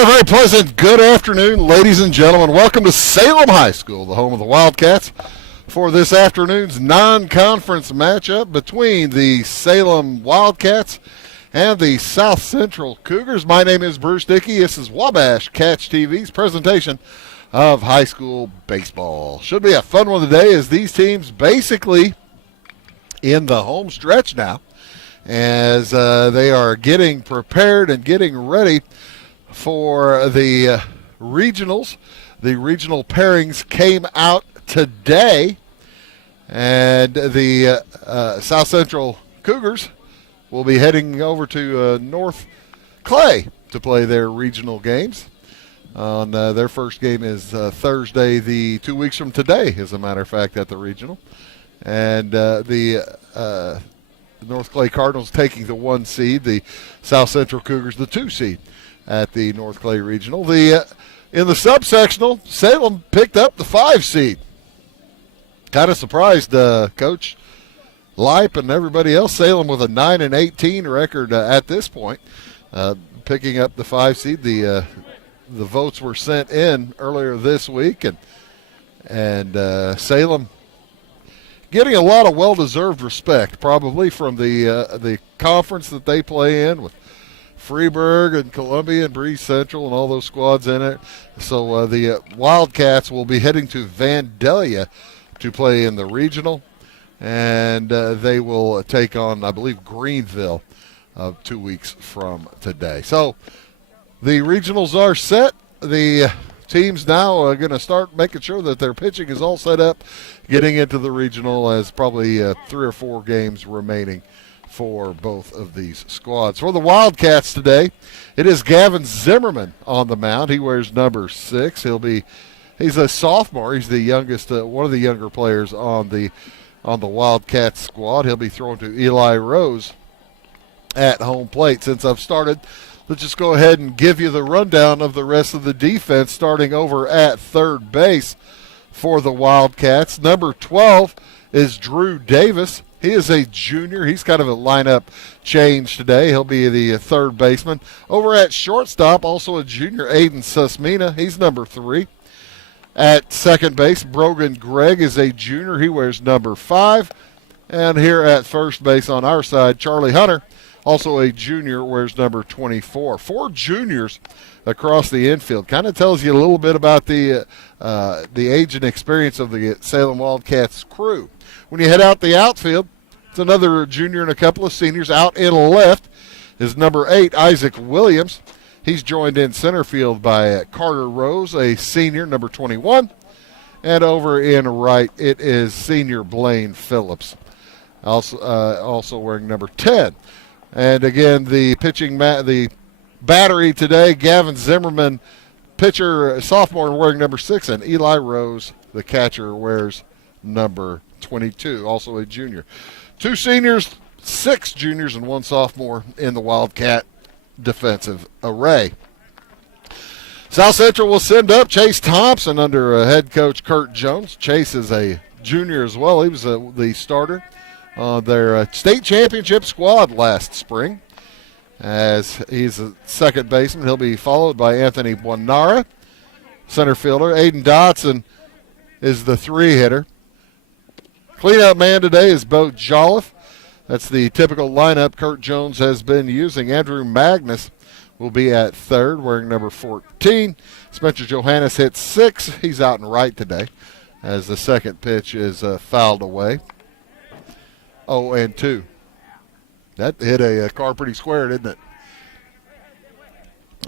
And a very pleasant good afternoon, ladies and gentlemen. Welcome to Salem High School, the home of the Wildcats, for this afternoon's non-conference matchup between the Salem Wildcats and the South Central Cougars. My name is Bruce Dickey. This is Wabash Catch TV's presentation of high school baseball. Should be a fun one today as these teams basically in the home stretch now as they are getting prepared and getting ready for the regionals. The regional pairings came out today, and the South Central Cougars will be heading over to North Clay to play their regional games. Their first game is Thursday, 2 weeks from today, as a matter of fact, at the regional. And the North Clay Cardinals taking the 1 seed, the South Central Cougars the 2 seed at the North Clay Regional. In the subsectional, Salem picked up the 5 seed. Kind of surprised Coach Leip and everybody else. Salem with a 9-18 record at this point, picking up the 5 seed. The votes were sent in earlier this week, and Salem getting a lot of well-deserved respect, probably from the conference that they play in with Freeburg and Columbia and Breeze Central and all those squads in it. So the Wildcats will be heading to Vandalia to play in the regional, and they will take on, I believe, Greenville 2 weeks from today. So the regionals are set. The teams now are going to start making sure that their pitching is all set up, getting into the regional, as probably 3 or 4 games remaining for both of these squads. For the Wildcats today, it is Gavin Zimmerman on the mound. He wears number 6. He's a sophomore. He's the youngest, one of the younger players on the Wildcats squad. He'll be thrown to Eli Rose at home plate. Since I've started, let's just go ahead and give you the rundown of the rest of the defense, starting over at third base for the Wildcats. Number 12 is Drew Davis. He is a junior. He's kind of a lineup change today. He'll be the third baseman. Over at shortstop, also a junior, Aiden Susmina. He's number 3. At second base, Brogan Gregg is a junior. He wears number 5. And here at first base on our side, Charlie Hunter, also a junior, wears number 24. 4 juniors across the infield. Kind of tells you a little bit about the age and experience of the Salem Wildcats crew. When you head out the outfield, it's another junior and a couple of seniors. Out in left is number 8, Isaac Williams. He's joined in center field by Carter Rose, a senior, number 21. And over in right, it is senior Blaine Phillips, also wearing number 10. And again, the the battery today, Gavin Zimmerman, pitcher, sophomore, wearing number 6, and Eli Rose, the catcher, wears number 22, also a junior. 2 seniors, 6 juniors, and 1 sophomore in the Wildcat defensive array. South Central will send up Chase Thompson under head coach Kurt Jones. Chase is a junior as well. He was the starter on their state championship squad last spring, as he's a second baseman. He'll be followed by Anthony Buonara, center fielder. Aiden Dotson is the 3-hitter. Cleanup man today is Bo Jolliffe. That's the typical lineup Kurt Jones has been using. Andrew Magnus will be at third, wearing number 14. Spencer Johannes hits 6. He's out in right today, as the second pitch is fouled away. 0-2. That hit a car pretty square, didn't it?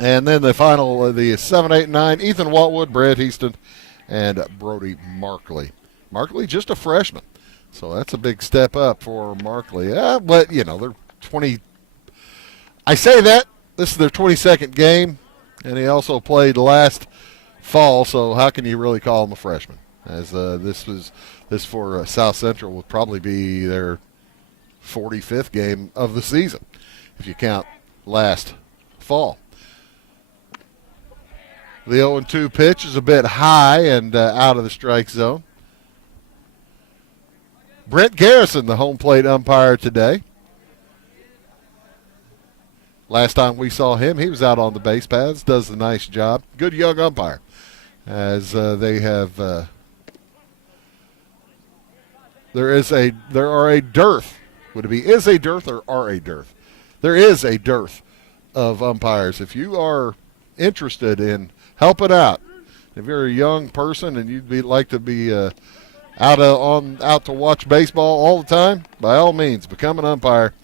And then the final, the 7, 8, 9, Ethan Wattwood, Brad Heaston, and Brody Markley. Markley, just a freshman. So that's a big step up for Markley. But, they're 20. I say that. This is their 22nd game, and he also played last fall, so how can you really call him a freshman? As this for South Central will probably be their 45th game of the season, if you count last fall. The 0-2 pitch is a bit high and out of the strike zone. Brent Garrison, the home plate umpire today. Last time we saw him, he was out on the base paths, does a nice job. Good young umpire, as they have. There are a dearth. Would it be is a dearth or are a dearth? There is a dearth of umpires. If you are interested in helping out, if you're a young person and like to be out to watch baseball all the time, by all means, become an umpire.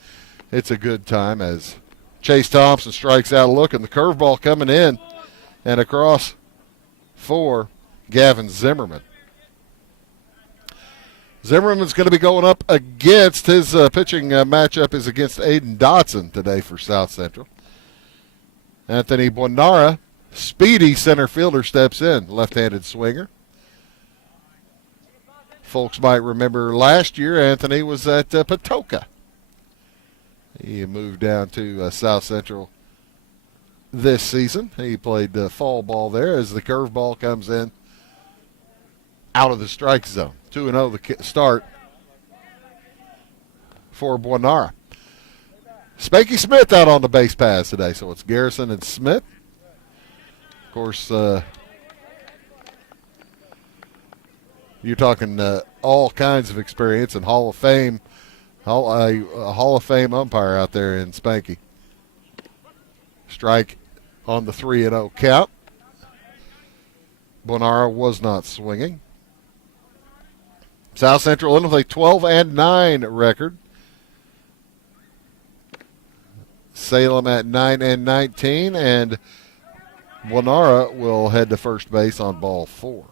It's a good time as Chase Thompson strikes out a look, and the curveball coming in and across for Gavin Zimmerman. Zimmerman's going to be going up against his pitching matchup is against Aiden Dotson today for South Central. Anthony Bonara, speedy center fielder, steps in, left-handed swinger. Folks might remember last year Anthony was at Patoka. He moved down to South Central this season. He played fall ball there as the curveball comes in out of the strike zone. 2-0 the start for Bonara. Spanky Smith out on the base paths today, so it's Garrison and Smith. Of course, you're talking all kinds of experience and Hall of Fame, a Hall of Fame umpire out there in Spanky. Strike on the 3-0 count. Bonara was not swinging. South Central Illinois 12-9 record. Salem at 9-19, and Bonara will head to first base on ball 4.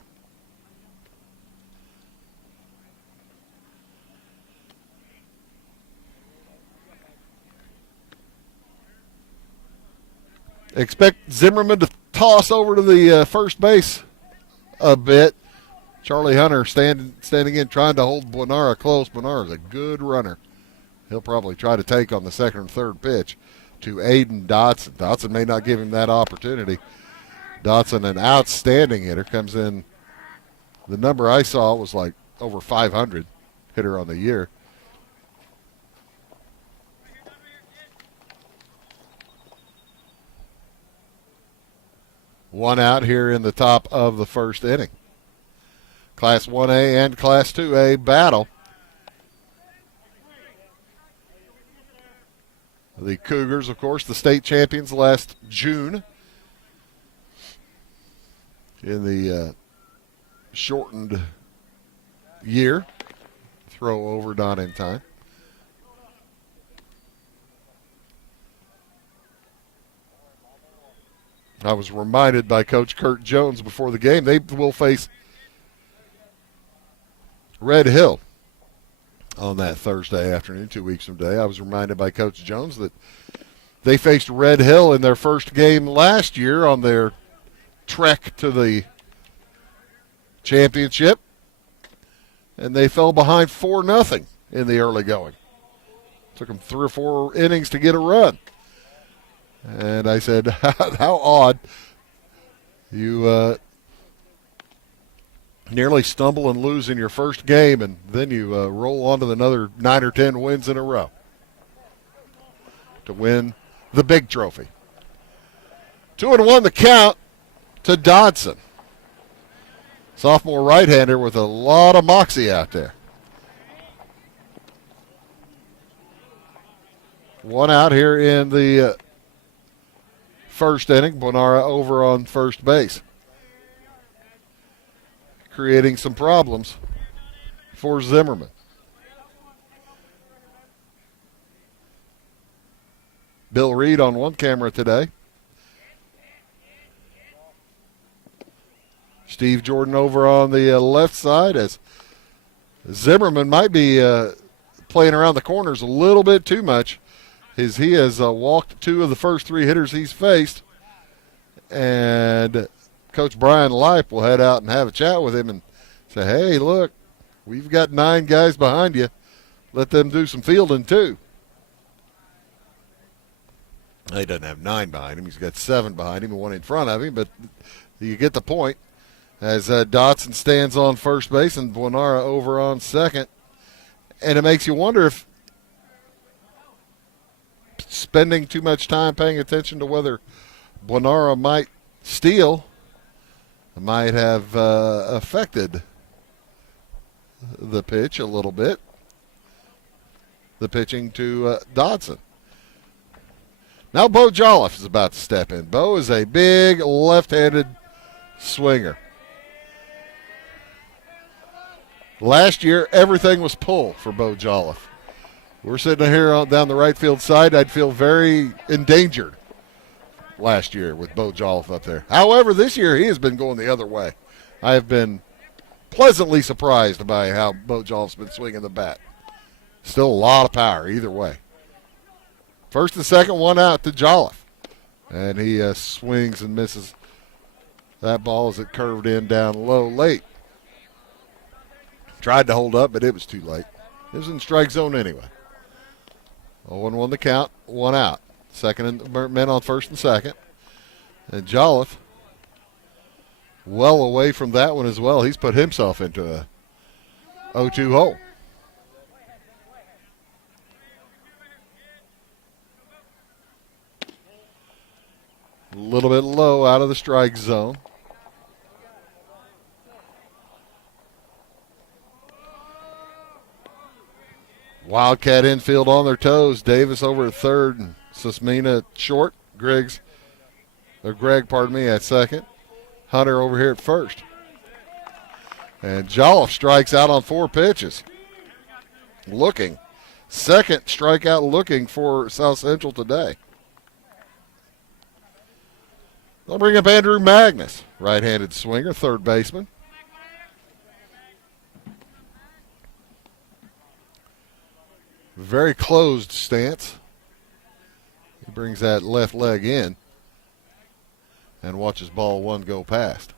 Expect Zimmerman to toss over to the first base a bit. Charlie Hunter standing in, trying to hold Bonara close. Bonara's a good runner. He'll probably try to take on the second and third pitch to Aiden Dotson. Dotson may not give him that opportunity. Dotson, an outstanding hitter, comes in. The number I saw was like over 500 hitter on the year. One out here in the top of the first inning. Class 1A and Class 2A battle. The Cougars, of course, the state champions last June in the shortened year. Throw over, not in time. I was reminded by Coach Kurt Jones before the game, they will face Red Hill on that Thursday afternoon, 2 weeks from today. I was reminded by Coach Jones that they faced Red Hill in their first game last year on their trek to the championship, and they fell behind 4-0 in the early going. Took them 3 or 4 innings to get a run. And I said, how odd. You nearly stumble and lose in your first game, and then you roll on to another 9 or 10 wins in a row to win the big trophy. 2-1 the count to Dodson. Sophomore right-hander with a lot of moxie out there. One out here in the first inning. Bonara over on first base, creating some problems for Zimmerman. Bill Reed on one camera today. Steve Jordan over on the left side, as Zimmerman might be playing around the corners a little bit too much. He has walked 2 of the first 3 hitters he's faced, and Coach Brian Lipe will head out and have a chat with him and say, hey, look, we've got 9 guys behind you. Let them do some fielding too. He doesn't have 9 behind him. He's got 7 behind him and 1 in front of him, but you get the point. As Dotson stands on first base and Bonara over on second. And it makes you wonder if spending too much time paying attention to whether Buonara might steal might have affected the pitch a little bit. The pitching to Dodson. Now Bo Jolliffe is about to step in. Bo is a big left-handed swinger. Last year, everything was pull for Bo Jolliffe. We're sitting here down the right field side. I'd feel very endangered last year with Bo Jolliffe up there. However, this year he has been going the other way. I have been pleasantly surprised by how Bo Jolliffe's been swinging the bat. Still a lot of power either way. First and second, one out to Jolliffe. And he swings and misses that ball as it curved in down low late. Tried to hold up, but it was too late. It was in strike zone anyway. 0-1 the count, one out. Second and men on first and second. And Jolliffe well away from that one as well. He's put himself into a 0-2 hole. A little bit low out of the strike zone. Wildcat infield on their toes. Davis over at third and Susmina short. Greg, at second. Hunter over here at first. And Jolliffe strikes out on 4 pitches. Looking. Second strikeout looking for South Central today. They'll bring up Andrew Magnus, right-handed swinger, third baseman. Very closed stance. He brings that left leg in and watches ball one go past.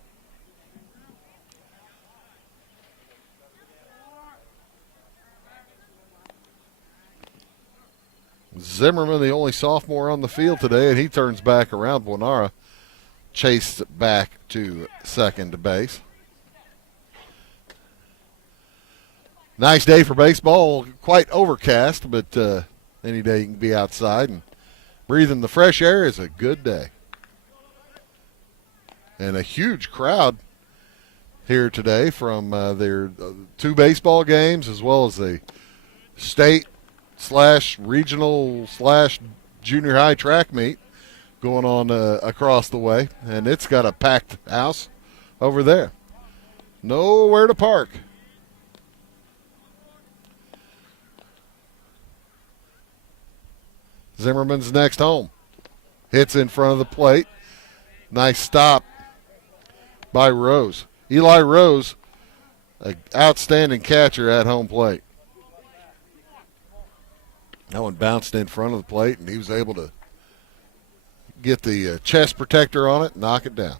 Zimmerman, the only sophomore on the field today, and he turns back around. Buonara chased back to second base. Nice day for baseball. Quite overcast, but any day you can be outside and breathing the fresh air is a good day. And a huge crowd here today from their 2 baseball games as well as the state/regional/junior high track meet going on across the way. And it's got a packed house over there. Nowhere to park. Zimmerman's next home. Hits in front of the plate. Nice stop by Rose. Eli Rose, an outstanding catcher at home plate. That one bounced in front of the plate, and he was able to get the chest protector on it and knock it down.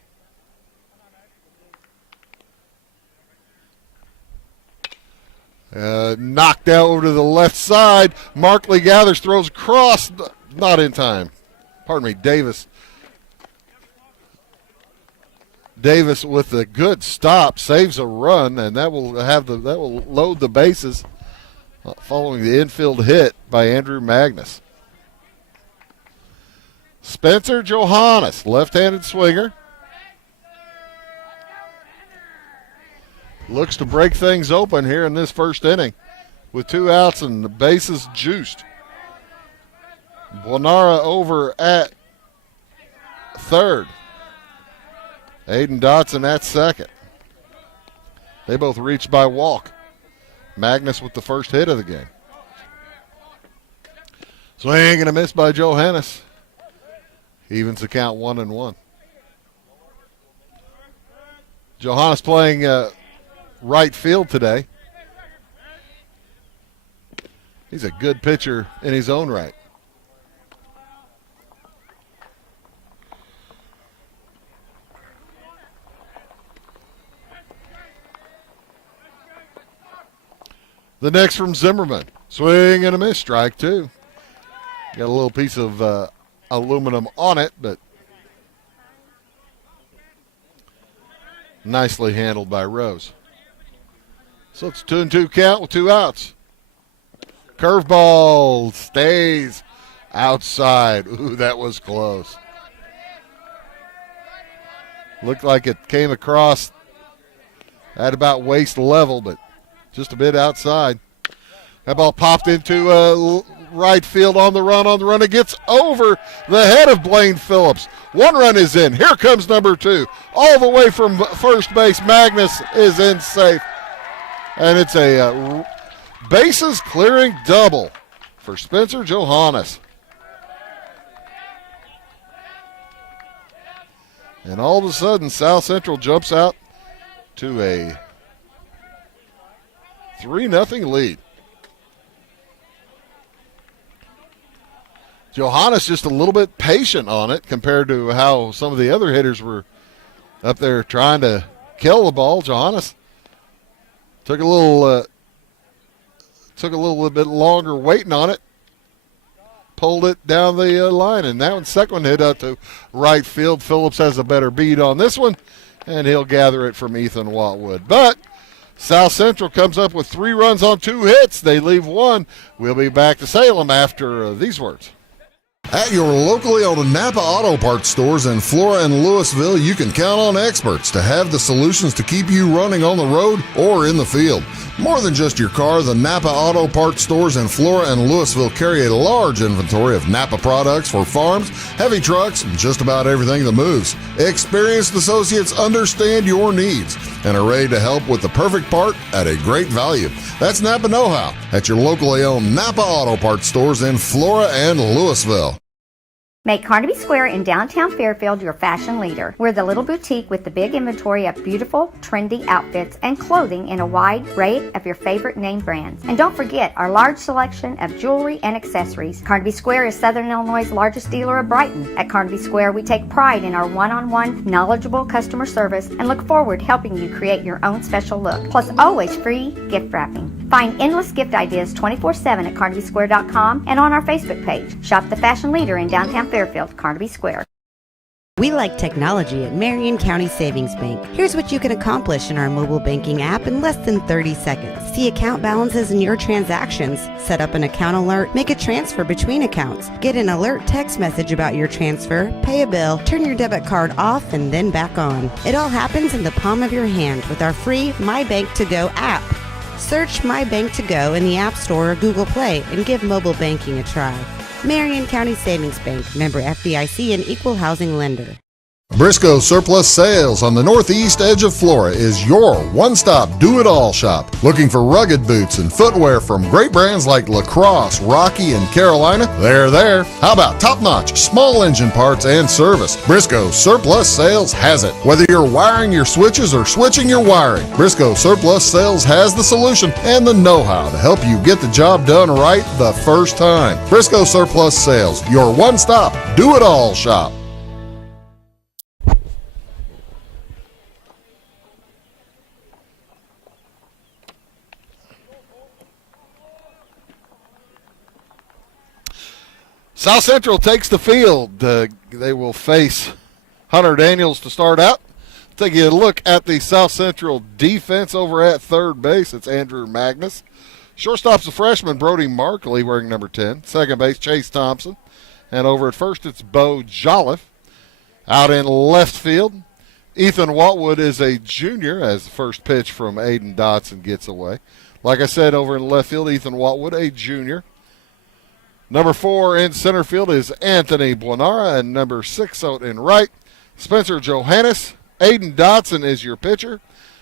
Knocked out over to the left side. Markley gathers, throws across. Not in time. Pardon me, Davis. Davis with a good stop saves a run, and that will load the bases following the infield hit by Andrew Magnus. Spencer Johannes, left-handed swinger. Looks to break things open here in this first inning with 2 outs and the bases juiced. Buonara over at third. Aiden Dotson at second. They both reached by walk. Magnus with the first hit of the game. Swing and a miss by Johannes. Evens the count 1-1. Johannes playing right field today. He's a good pitcher in his own right. The next from Zimmerman. Swing and a miss. Strike 2. Got a little piece of aluminum on it, but nicely handled by Rose. So it's 2-2 count with 2 outs. Curveball stays outside. Ooh, that was close. Looked like it came across at about waist level, but just a bit outside. That ball popped into right field on the run. It gets over the head of Blaine Phillips. One run is in. Here comes number 2. All the way from first base, Magnus is in safe. And it's a bases clearing double for Spencer Johannes. And all of a sudden, South Central jumps out to a 3-0 lead. Johannes just a little bit patient on it compared to how some of the other hitters were up there trying to kill the ball. Johannes took a little bit longer waiting on it, pulled it down the line, and that one's second one hit out to right field. Phillips has a better beat on this one, and he'll gather it from Ethan Wattwood. But South Central comes up with 3 runs on 2 hits. They leave 1. We'll be back to Salem after these words. At your locally owned Napa Auto Parts stores in Flora and Louisville, you can count on experts to have the solutions to keep you running on the road or in the field. More than just your car, the Napa Auto Parts stores in Flora and Louisville carry a large inventory of Napa products for farms, heavy trucks, and just about everything that moves. Experienced associates understand your needs and are ready to help with the perfect part at a great value. That's Napa Know-How at your locally owned Napa Auto Parts stores in Flora and Louisville. Make Carnaby Square in downtown Fairfield your fashion leader. We're the little boutique with the big inventory of beautiful, trendy outfits and clothing in a wide array of your favorite name brands. And don't forget our large selection of jewelry and accessories. Carnaby Square is Southern Illinois' largest dealer of Brighton. At Carnaby Square, we take pride in our one-on-one, knowledgeable customer service and look forward to helping you create your own special look. Plus, always free gift wrapping. Find endless gift ideas 24/7 at CarnabySquare.com and on our Facebook page. Shop the fashion leader in downtown Fairfield, Carnaby Square. We like technology at Marion County Savings Bank. Here's what you can accomplish in our mobile banking app in less than 30 seconds. See account balances in your transactions, set up an account alert, make a transfer between accounts, get an alert text message about your transfer, pay a bill, turn your debit card off and then back on. It all happens in the palm of your hand with our free My Bank to Go app. Search My Bank to Go in the App Store or Google Play and give mobile banking a try. Marion County Savings Bank, member FDIC and equal housing lender. Briscoe Surplus Sales on the northeast edge of Flora is your one-stop do-it-all shop. Looking for rugged boots and footwear from great brands like Lacrosse, Rocky, and Carolina? They're there. How about top-notch small engine parts and service? Briscoe Surplus Sales has it. Whether you're wiring your switches or switching your wiring, Briscoe Surplus Sales has the solution and the know-how to help you get the job done right the first time. Briscoe Surplus Sales, your one-stop do-it-all shop. South Central takes the field. They will face Hunter Daniels to start out. Take a look at the South Central defense over at third base. It's Andrew Magnus. Shortstop's a freshman, Brody Markley, wearing number 10. Second base, Chase Thompson. And over at first, it's Bo Jolliffe. Out in left field, Ethan Wattwood is a junior as the first pitch from Aiden Dotson gets away. Like I said, over in left field, Ethan Wattwood, a junior. Number 4 in center field is Anthony Buonara, and number 6 out in right, Spencer Johannes. Aiden Dotson is your pitcher,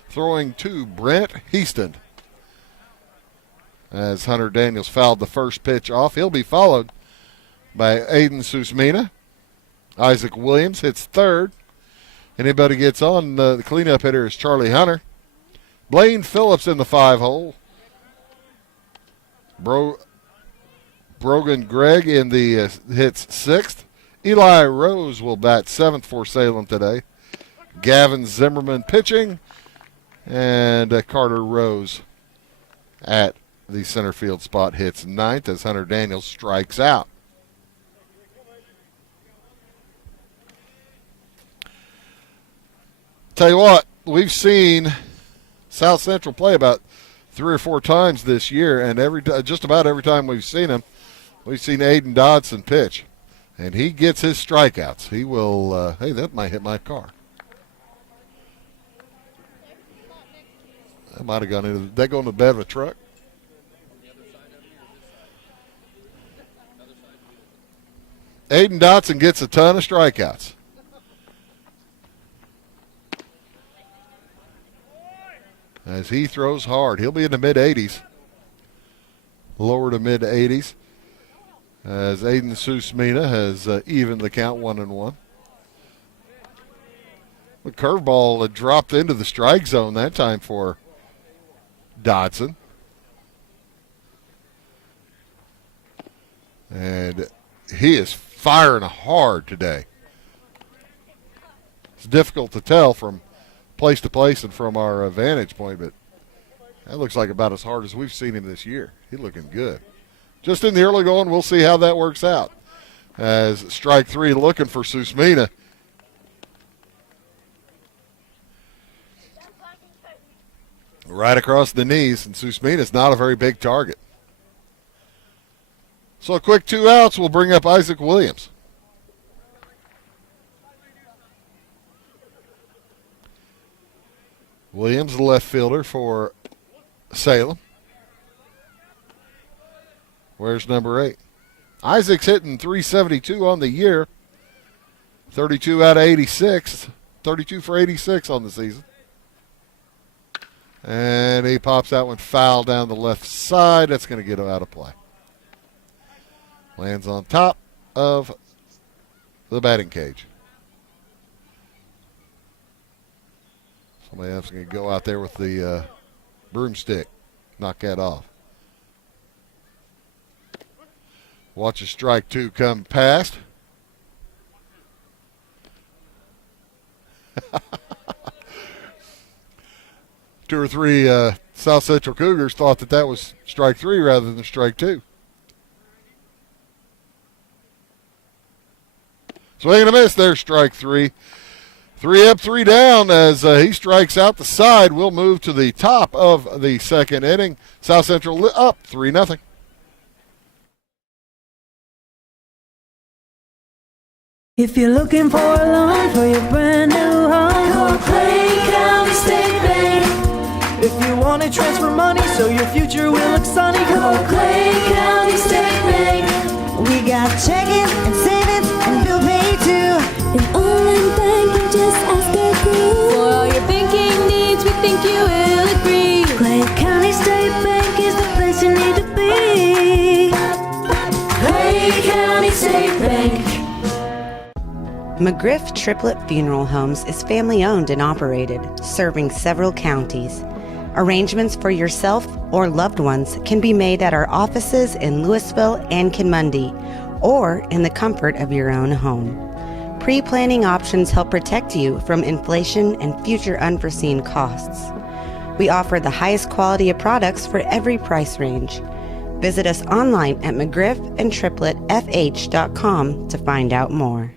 throwing to Brent Heaston. As Hunter Daniels fouled the first pitch off, he'll be followed by Aiden Susmina. Isaac Williams hits third. Anybody gets on, the cleanup hitter is Charlie Hunter. Blaine Phillips in the 5-hole. Brogan Gregg in the hits sixth. Eli Rose will bat seventh for Salem today. Gavin Zimmerman pitching. And Carter Rose at the center field spot hits ninth as Hunter Daniels strikes out. Tell you what, we've seen South Central play about 3 or 4 times this year, and just about every time we've seen them, We've seen Aiden Dodson pitch, and he gets his strikeouts. He will, hey, that might hit my car. That might have gone into, that go in the bed of a truck? Aiden Dodson gets a ton of strikeouts. As he throws hard. He'll be in the mid-80s. Lower to mid-80s. As Aiden Susmina has evened the count 1-1. The curveball had dropped into the strike zone that time for Dodson. And he is firing hard today. It's difficult to tell from place to place and from our vantage point, but that looks like about as hard as we've seen him this year. He's looking good. Just in the early going, we'll see how that works out. As strike three looking for Susmina. Right across the knees, and Susmina's not a very big target. So a quick 2 outs will bring up Isaac Williams. Williams, the left fielder for Salem. Where's number 8? Isaac's hitting .372 on the year. 32 out of 86. 32 for 86 on the season. And he pops that one foul down the left side. That's going to get him out of play. Lands on top of the batting cage. Somebody else is going to go out there with the broomstick. Knock that off. Watch a strike two come past. Two or three South Central Cougars thought that was strike three rather than strike two. Swing and a miss there, strike three. 3 up, 3 down as he strikes out the side. We'll move to the top of the second inning. South Central up 3-0. If you're looking for a loan for your brand new home, call Clay County State Bank. If you want to transfer money so your future will look sunny, call Clay County State Bank. We got checking and savings and bill pay too. An online banking, just ask our crew. For all your banking needs, we think you will agree. Clay County State Bank is the place you need to be. Clay County State Bank. McGriff Triplet Funeral Homes is family-owned and operated, serving several counties. Arrangements for yourself or loved ones can be made at our offices in Louisville and Kinmundy, or in the comfort of your own home. Pre-planning options help protect you from inflation and future unforeseen costs. We offer the highest quality of products for every price range. Visit us online at mcgriffandtripletfh.com to find out more.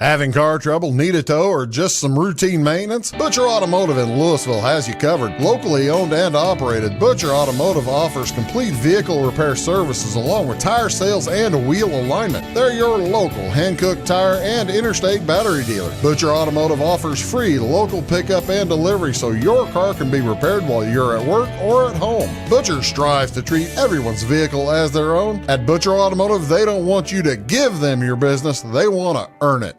Having car trouble, need a tow, or just some routine maintenance? Butcher Automotive in Louisville has you covered. Locally owned and operated, Butcher Automotive offers complete vehicle repair services along with tire sales and wheel alignment. They're your local Hankook tire and interstate battery dealer. Butcher Automotive offers free local pickup and delivery so your car can be repaired while you're at work or at home. Butcher strives to treat everyone's vehicle as their own. At Butcher Automotive, they don't want you to give them your business, they want to earn it.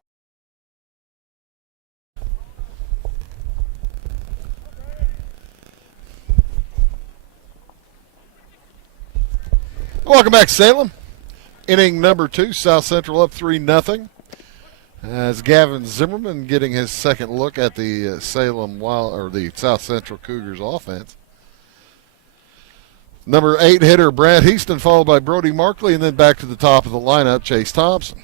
Welcome back, Salem. Inning number 2, South Central up 3-0. As Gavin Zimmerman getting his second look at the Salem Wild or the South Central Cougars offense. Number 8 hitter Brad Heaston, followed by Brody Markley, and then back to the top of the lineup, Chase Thompson.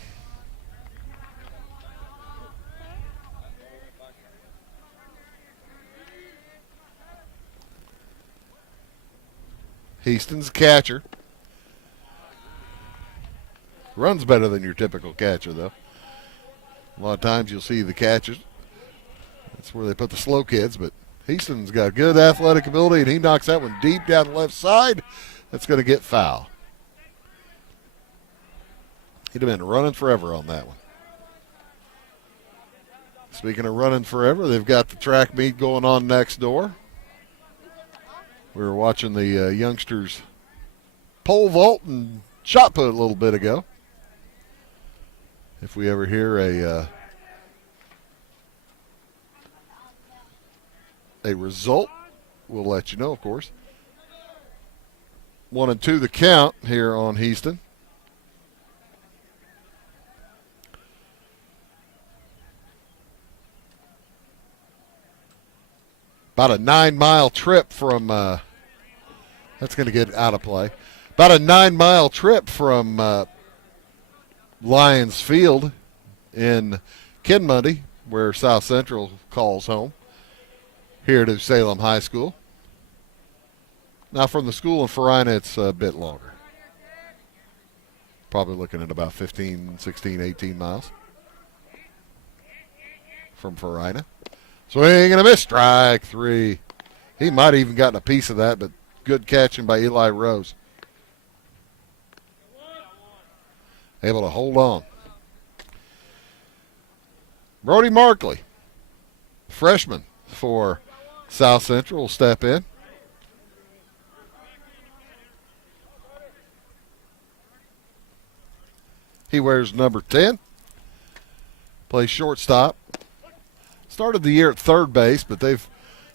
Heaston's catcher. Runs better than your typical catcher, though. A lot of times you'll see the catchers. That's where they put the slow kids, but Heaston's got good athletic ability, and he knocks that one deep down the left side. That's going to get foul. He'd have been running forever on that one. Speaking of running forever, they've got the track meet going on next door. We were watching the youngsters pole vault and shot put a little bit ago. If we ever hear a result, we'll let you know, of course. 1-2 the count here on Houston. About a 9-mile trip from, that's going to get out of play. About a 9-mile trip from Lions Field in Kinmundy, where South Central calls home, here to Salem High School. Now from the school in Farina, it's a bit longer. Probably looking at about 15, 16, 18 miles from Farina. Swing and a miss, strike 3. He might have even gotten a piece of that, but good catching by Eli Rose. Able to hold on. Brody Markley, freshman for South Central, will step in. He wears number 10. Plays shortstop. Started the year at third base, but they've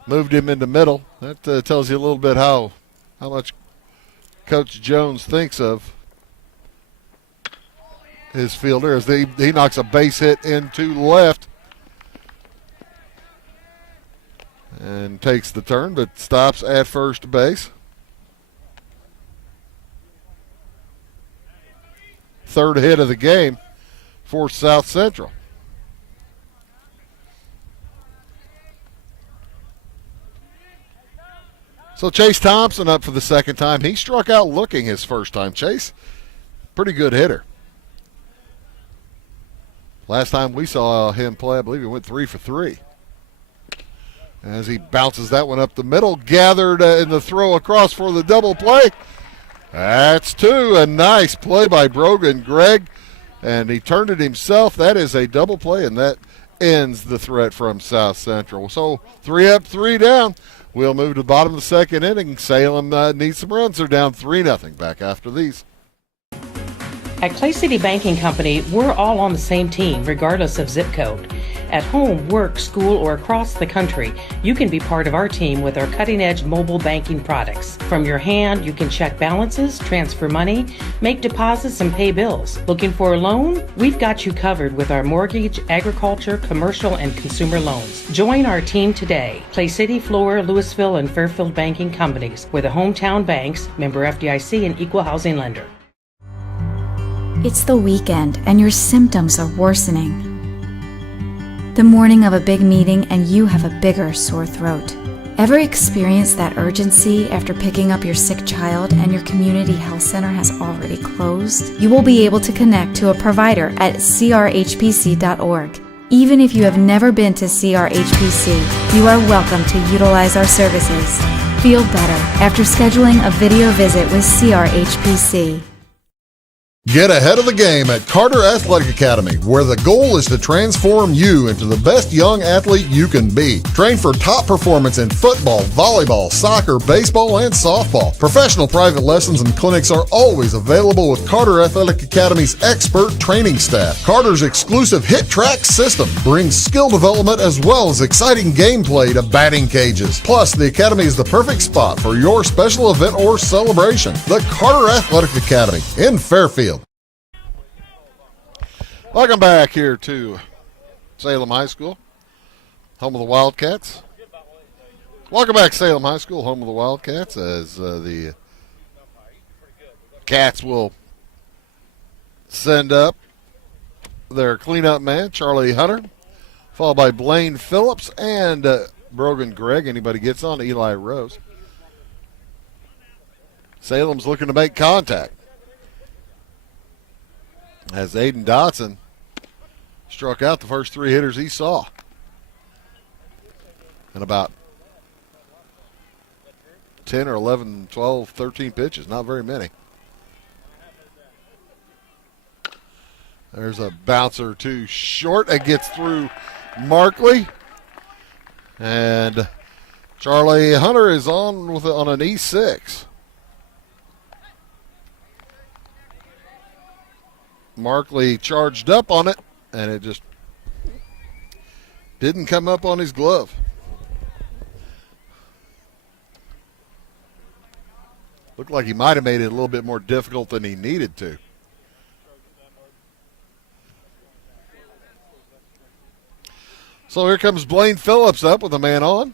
moved him into middle. That tells you a little bit how much Coach Jones thinks of his fielder as he knocks a base hit into left and takes the turn, but stops at first base. Third hit of the game for South Central. So Chase Thompson up for the second time. He struck out looking his first time. Chase, pretty good hitter. Last time we saw him play, I believe he went 3 for 3. As he bounces that one up the middle, gathered in the throw across for the double play. That's 2. A nice play by Brogan Gregg, and he turned it himself. That is a double play, and that ends the threat from South Central. So 3 up, 3 down. We'll move to the bottom of the second inning. Salem needs some runs. They're down 3-0 back after these. At Clay City Banking Company, we're all on the same team, regardless of zip code. At home, work, school, or across the country, you can be part of our team with our cutting-edge mobile banking products. From your hand, you can check balances, transfer money, make deposits, and pay bills. Looking for a loan? We've got you covered with our mortgage, agriculture, commercial, and consumer loans. Join our team today. Clay City, Flora, Louisville, and Fairfield Banking Companies. We're the hometown banks, member FDIC, and equal housing lender. It's the weekend and your symptoms are worsening. The morning of a big meeting and you have a bigger sore throat. Ever experienced that urgency after picking up your sick child and your community health center has already closed? You will be able to connect to a provider at crhpc.org. Even if you have never been to CRHPC, you are welcome to utilize our services. Feel better after scheduling a video visit with CRHPC. Get ahead of the game at Carter Athletic Academy, where the goal is to transform you into the best young athlete you can be. Train for top performance in football, volleyball, soccer, baseball, and softball. Professional private lessons and clinics are always available with Carter Athletic Academy's expert training staff. Carter's exclusive Hit Track system brings skill development as well as exciting gameplay to batting cages. Plus, the Academy is the perfect spot for your special event or celebration. The Carter Athletic Academy in Fairfield. Welcome back here to Salem High School, home of the Wildcats. Welcome back, Salem High School, home of the Wildcats, as the Cats will send up their cleanup man, Charlie Hunter, followed by Blaine Phillips and Brogan Gregg. Anybody gets on, Eli Rose. Salem's looking to make contact, as Aiden Dotson struck out the first 3 hitters he saw. And about 10 or 11, 12, 13 pitches, not very many. There's a bouncer too short. It gets through Markley. And Charlie Hunter is on an E6. Markley charged up on it, and it just didn't come up on his glove. Looked like he might have made it a little bit more difficult than he needed to. So here comes Blaine Phillips up with a man on.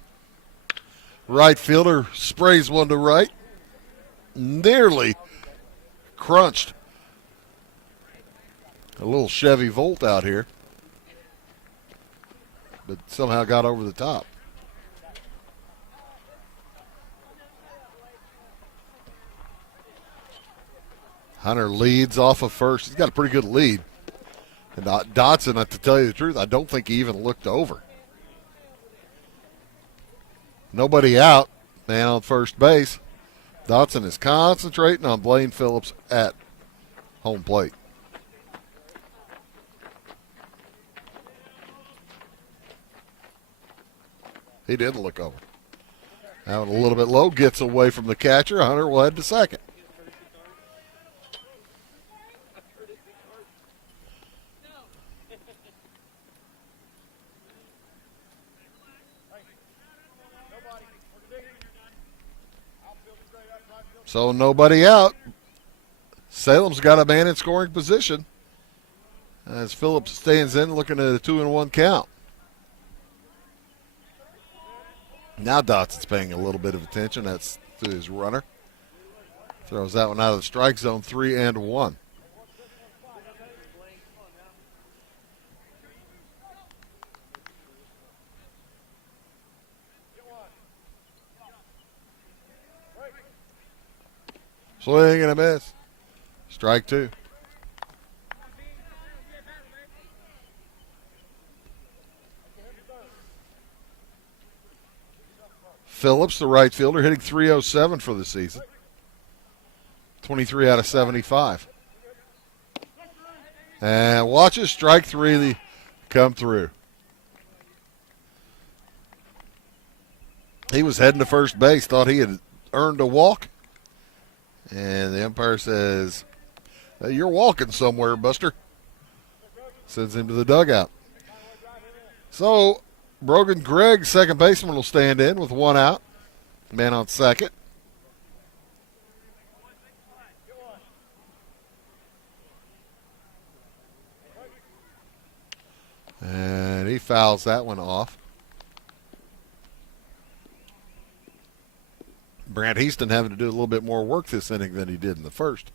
Right fielder sprays one to right. Nearly crunched a little Chevy Volt out here, but somehow got over the top. Hunter leads off of first. He's got a pretty good lead. And Dotson, to tell you the truth, I don't think he even looked over. Nobody out. Man on first base. Dotson is concentrating on Blaine Phillips at home plate. He didn't look over. Out a little bit low, gets away from the catcher. Hunter will head to second. So nobody out. Salem's got a man in scoring position as Phillips stands in looking at a 2-1 count. Now Dotson's paying a little bit of attention. That's to his runner. Throws that one out of the strike zone, 3-1. Swing and a miss. Strike two. Phillips, the right fielder, hitting .307 for the season. 23 out of 75. And watch his strike three come through. He was heading to first base, thought he had earned a walk. And the umpire says, "Hey, you're walking somewhere, Buster." Sends him to the dugout. So, Brogan Gregg, second baseman, will stand in with one out. Man on second. And he fouls that one off. Brant Heaston having to do a little bit more work this inning than he did in the first.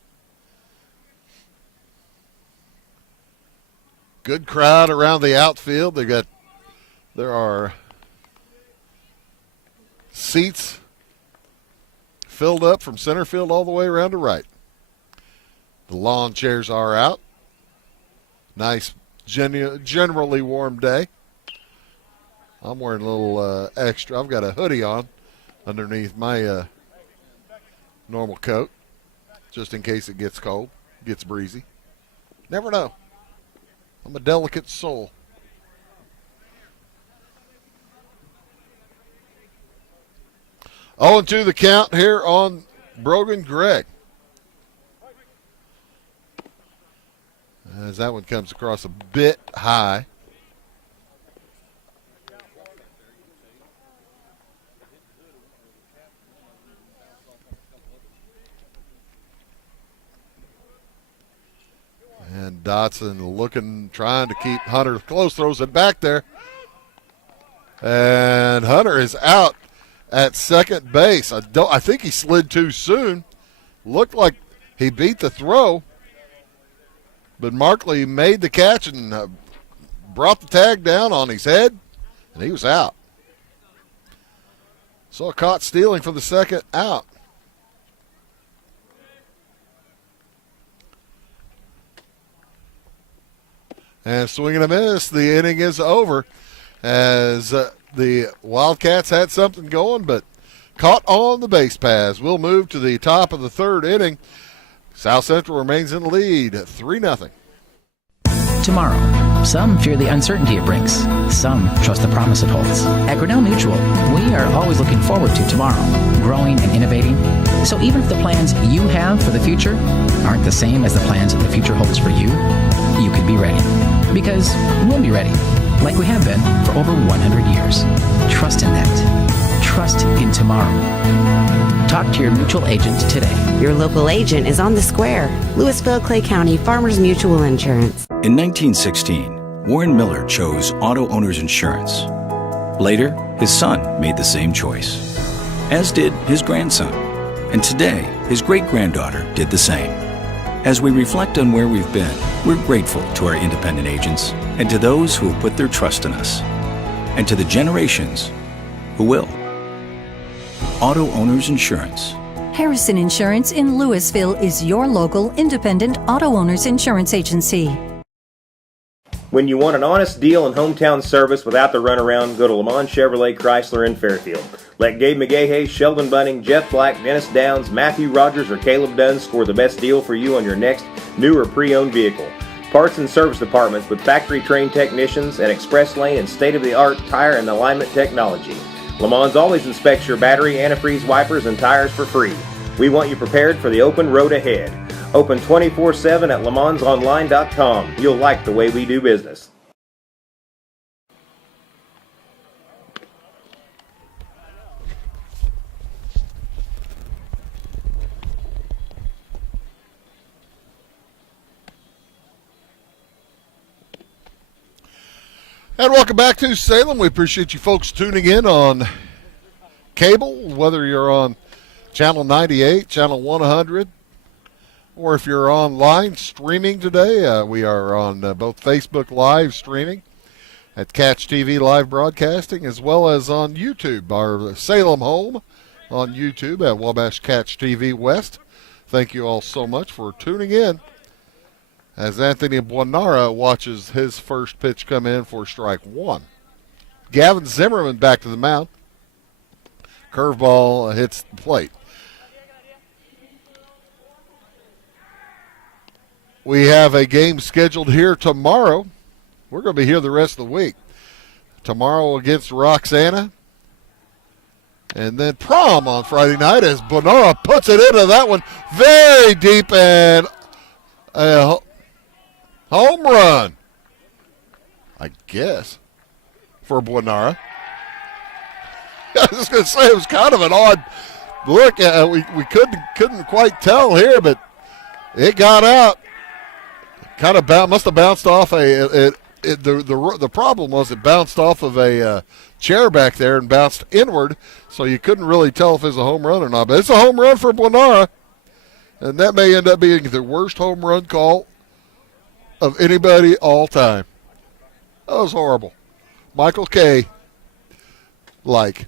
Good crowd around the outfield. There are seats filled up from center field all the way around to right. The lawn chairs are out. Nice, generally warm day. I'm wearing a little extra. I've got a hoodie on underneath my normal coat, just in case it gets cold, gets breezy. Never know. I'm a delicate soul. Oh, and 2 the count here on Brogan Gregg. As that one comes across a bit high. And Dotson looking, trying to keep Hunter close, throws it back there. And Hunter is out at second base. I think he slid too soon. Looked like he beat the throw. But Markley made the catch and brought the tag down on his head, and he was out. So caught stealing for the second out. And swing and a miss. The inning is over as the Wildcats had something going, but caught on the base paths. We'll move to the top of the third inning. South Central remains in the lead, 3-0. tomorrow. Some fear the uncertainty it brings. Some trust the promise it holds. At Grinnell Mutual, we are always looking forward to tomorrow, growing and innovating. So even if the plans you have for the future aren't the same as the plans that the future holds for you, you can be ready. Because we'll be ready, like we have been for over 100 years. Trust in that. Trust in tomorrow. Talk to your mutual agent today. Your local agent is on the square. Louisville, Clay County Farmers Mutual Insurance. In 1916, Warren Miller chose Auto Owners Insurance. Later, his son made the same choice, as did his grandson. And today, his great-granddaughter did the same. As we reflect on where we've been, we're grateful to our independent agents and to those who have put their trust in us, and to the generations who will. Auto Owners Insurance. Harrison Insurance in Louisville is your local independent auto owners insurance agency. When you want an honest deal and hometown service without the runaround, go to Lamont Chevrolet Chrysler in Fairfield. Let Gabe McGahey, Sheldon Bunning, Jeff Black, Dennis Downs, Matthew Rogers, or Caleb Dunn score the best deal for you on your next new or pre-owned vehicle. Parts and service departments with factory-trained technicians and express lane and state-of-the-art tire and alignment technology. Lamont always inspects your battery, antifreeze, wipers, and tires for free. We want you prepared for the open road ahead. Open 24/7 at LeMansOnline.com. You'll like the way we do business. And welcome back to Salem. We appreciate you folks tuning in on cable, whether you're on Channel 98, Channel 100, or if you're online streaming today. We are on both Facebook Live streaming at Catch TV Live Broadcasting, as well as on YouTube, our Salem home on YouTube at Wabash Catch TV West. Thank you all so much for tuning in as Anthony Buonara watches his first pitch come in for strike one. Gavin Zimmerman back to the mound. Curveball hits the plate. We have a game scheduled here tomorrow. We're going to be here the rest of the week. Tomorrow against Roxana. And then prom on Friday night as Buonara puts it into that one very deep and home run, I guess, for Buonara. I was going to say it was kind of an odd look. We couldn't quite tell here, but it got out. Kind of must have bounced off the problem was it bounced off of a chair back there and bounced inward, so you couldn't really tell if it was a home run or not. But it's a home run for Buonara, and that may end up being the worst home run call of anybody all time. That was horrible. Michael K. Curveball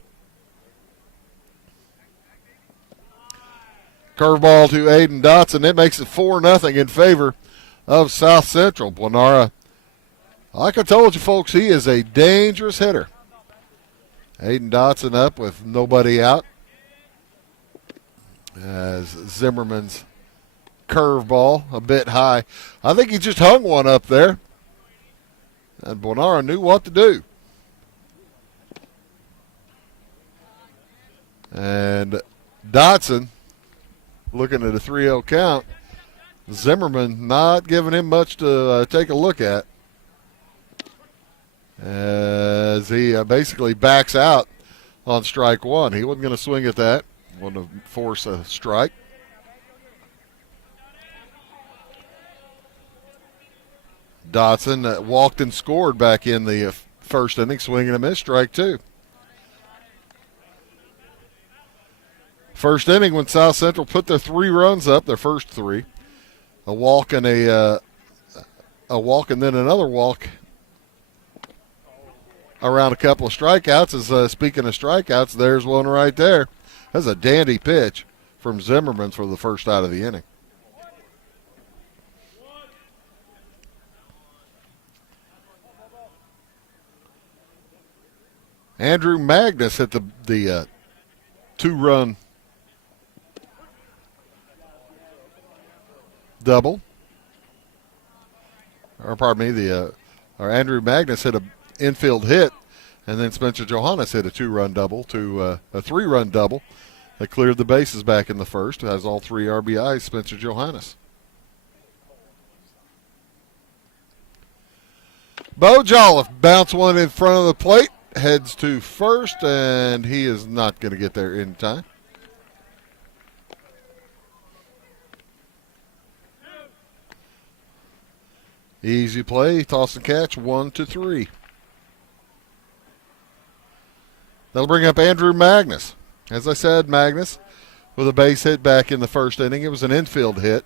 to Aiden Dotson. It makes it 4-0 in favor of South Central. Buonara, like I told you folks, he is a dangerous hitter. Aiden Dotson up with nobody out as Zimmerman's curveball a bit high. I think he just hung one up there, and Buonara knew what to do. And Dotson looking at a 3-0 count. Zimmerman not giving him much to take a look at as he basically backs out on strike one. He wasn't going to swing at that. Wanted to force a strike. Dotson walked and scored back in the first inning, swinging a miss, strike two. First inning when South Central put their 3 runs up, their first 3. A walk and a walk and then another walk around a couple of strikeouts. As speaking of strikeouts, there's one right there. That's a dandy pitch from Zimmerman for the first out of the inning. Andrew Magnus hit the 2-run double. Andrew Magnus hit an infield hit, and then Spencer Johannes hit a 2-run double to a 3-run double that cleared the bases back in the first. It has all 3 RBIs, Spencer Johannes. Bo Jolliffe bounce one in front of the plate, heads to first, and he is not going to get there in time. Easy play, toss and catch, 1-3. That'll bring up Andrew Magnus. As I said, Magnus with a base hit back in the first inning. It was an infield hit.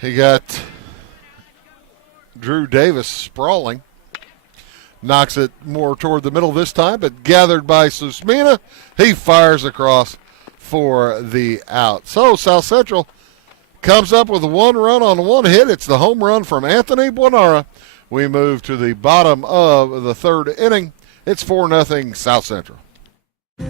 He got Drew Davis sprawling. Knocks it more toward the middle this time, but gathered by Susmina. He fires across for the out. So South Central comes up with 1 run on 1 hit. It's the home run from Anthony Buonara. We move to the bottom of the 3rd inning. It's 4-0 South Central.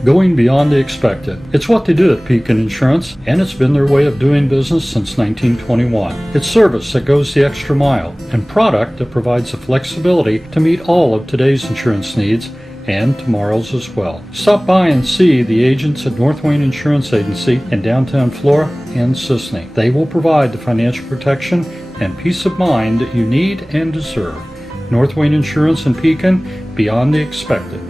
Going beyond the expected. It's what they do at Pekin Insurance, and it's been their way of doing business since 1921. It's service that goes the extra mile, and product that provides the flexibility to meet all of today's insurance needs and tomorrow's as well. Stop by and see the agents at North Wayne Insurance Agency in downtown Flora and Sisney. They will provide the financial protection and peace of mind that you need and deserve. North Wayne Insurance in Pekin, beyond the expected.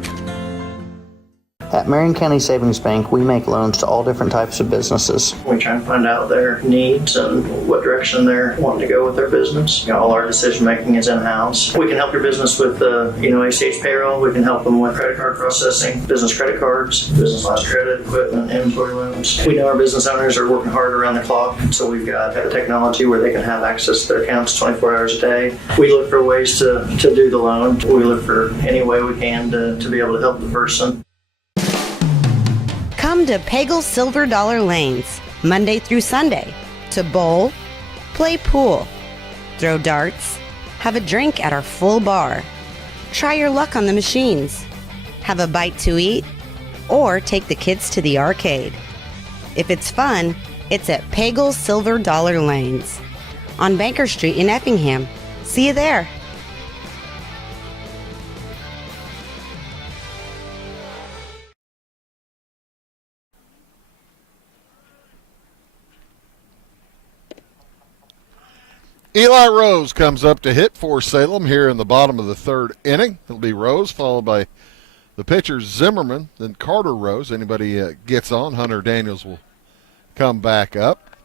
At Marion County Savings Bank, we make loans to all different types of businesses. We try and find out their needs and what direction they're wanting to go with their business. All our decision making is in-house. We can help your business with ACH payroll. We can help them with credit card processing, business credit cards, business lines credit, equipment, inventory loans. We know our business owners are working hard around the clock, so we've got the technology where they can have access to their accounts 24 hours a day. We look for ways to do the loan. We look for any way we can to be able to help the person. Come to Pagel Silver Dollar Lanes, Monday through Sunday, to bowl, play pool, throw darts, have a drink at our full bar, try your luck on the machines, have a bite to eat, or take the kids to the arcade. If it's fun, it's at Pagel Silver Dollar Lanes on Banker Street in Effingham. See you there. Eli Rose comes up to hit for Salem here in the bottom of the 3rd inning. It'll be Rose, followed by the pitcher Zimmerman, then Carter Rose. Anybody gets on, Hunter Daniels will come back up.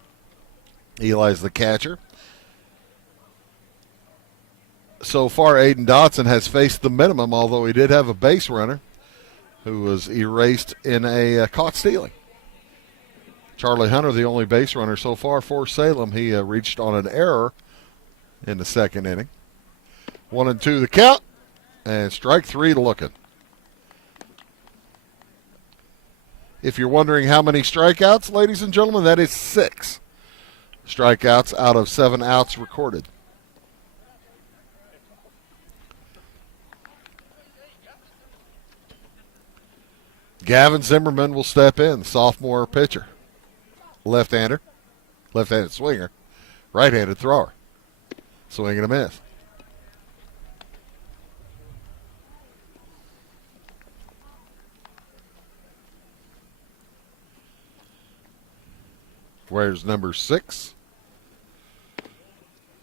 Eli's the catcher. So far, Aiden Dotson has faced the minimum, although he did have a base runner who was erased in a caught stealing. Charlie Hunter, the only base runner so far for Salem. He reached on an error in the 2nd inning. 1-2 the count, and strike 3 looking. If you're wondering how many strikeouts, ladies and gentlemen, that is 6 strikeouts out of 7 outs recorded. Gavin Zimmerman will step in, sophomore pitcher. Left-handed swinger, right-handed thrower. Swing and a miss. Wears number 6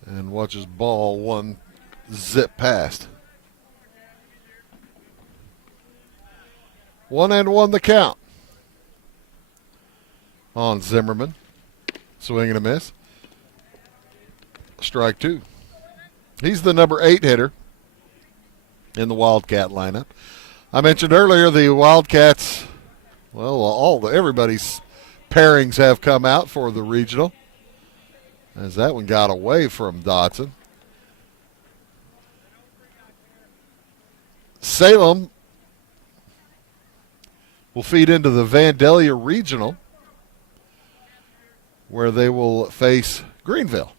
and watches ball 1 zip past. 1-1 the count on Zimmerman. Swing and a miss. Strike 2. He's the number 8 hitter in the Wildcat lineup. I mentioned earlier the Wildcats, everybody's pairings have come out for the regional, as that one got away from Dotson. Salem will feed into the Vandalia Regional, where they will face Greenville,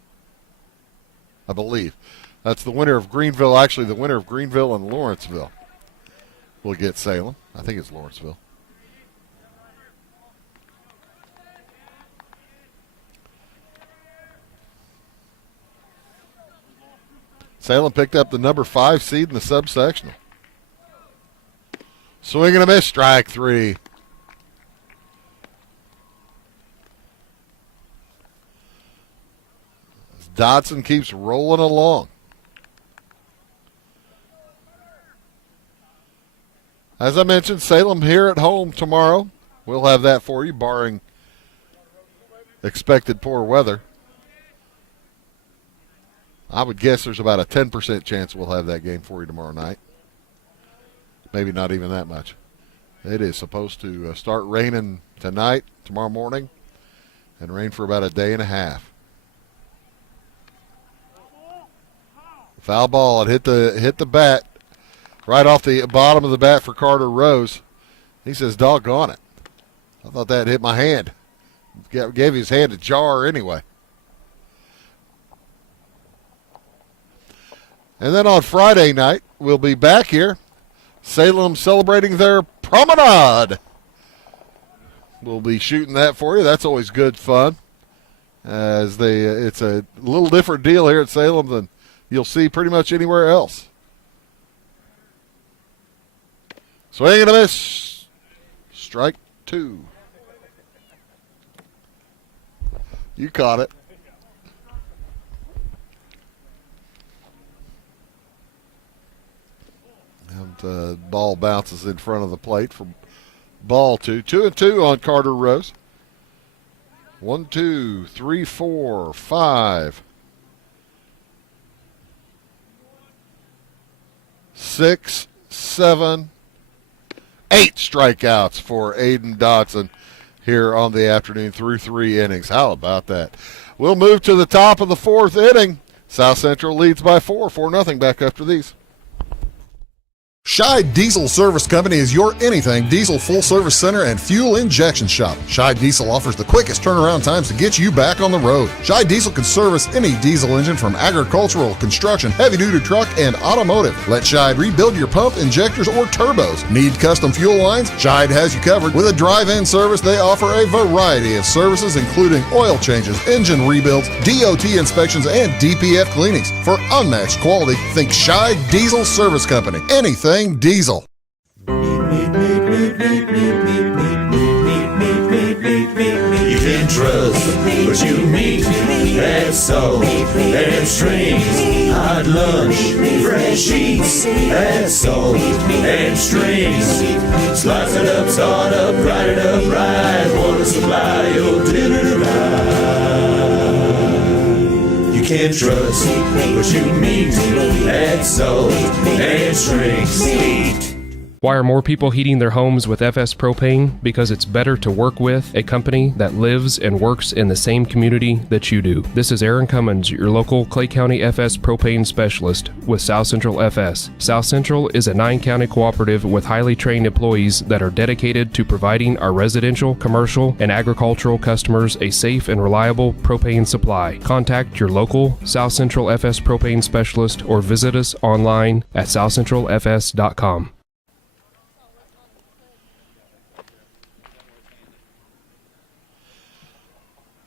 I believe. That's the winner of Greenville. Actually, the winner of Greenville and Lawrenceville will get Salem. I think it's Lawrenceville. Salem picked up the number 5 seed in the subsectional. Swing and a miss, strike 3. Dodson keeps rolling along. As I mentioned, Salem here at home tomorrow. We'll have that for you, barring expected poor weather. I would guess there's about a 10% chance we'll have that game for you tomorrow night. Maybe not even that much. It is supposed to start raining tonight, tomorrow morning, and rain for about a day and a half. Foul ball. It hit the bat right off the bottom of the bat for Carter Rose. He says, doggone it. I thought that hit my hand. Gave his hand a jar anyway. And then on Friday night, we'll be back here. Salem celebrating their promenade. We'll be shooting that for you. That's always good fun. It's a little different deal here at Salem than you'll see pretty much anywhere else. Swing and a miss. Strike 2. You caught it. And the ball bounces in front of the plate for ball 2. 2-2 on Carter Rose. 1, 2, 3, 4, 5, 6, 7, 8 strikeouts for Aiden Dodson here on the afternoon through 3 innings. How about that? We'll move to the top of the 4th inning. South Central leads by 4-0 back after these. Scheid Diesel Service Company is your anything diesel full service center and fuel injection shop. Scheid Diesel offers the quickest turnaround times to get you back on the road. Scheid Diesel can service any diesel engine from agricultural, construction, heavy-duty truck, and automotive. Let Scheid rebuild your pump, injectors, or turbos. Need custom fuel lines? Scheid has you covered. With a drive-in service, they offer a variety of services including oil changes, engine rebuilds, DOT inspections, and DPF cleanings. For unmatched quality, think Scheid Diesel Service Company. Anything diesel. You can trust what you meet at Salt and Strings. Hot lunch, fresh eats at Salt and Strings. Slice it up, salt up, grind it up right. Want to supply your dinner tonight. You can trust what you meet at Salt and Strings. Why are more people heating their homes with FS Propane? Because it's better to work with a company that lives and works in the same community that you do. This is Aaron Cummins, your local Clay County FS Propane specialist with South Central FS. South Central is a 9-county cooperative with highly trained employees that are dedicated to providing our residential, commercial, and agricultural customers a safe and reliable propane supply. Contact your local South Central FS Propane specialist or visit us online at southcentralfs.com.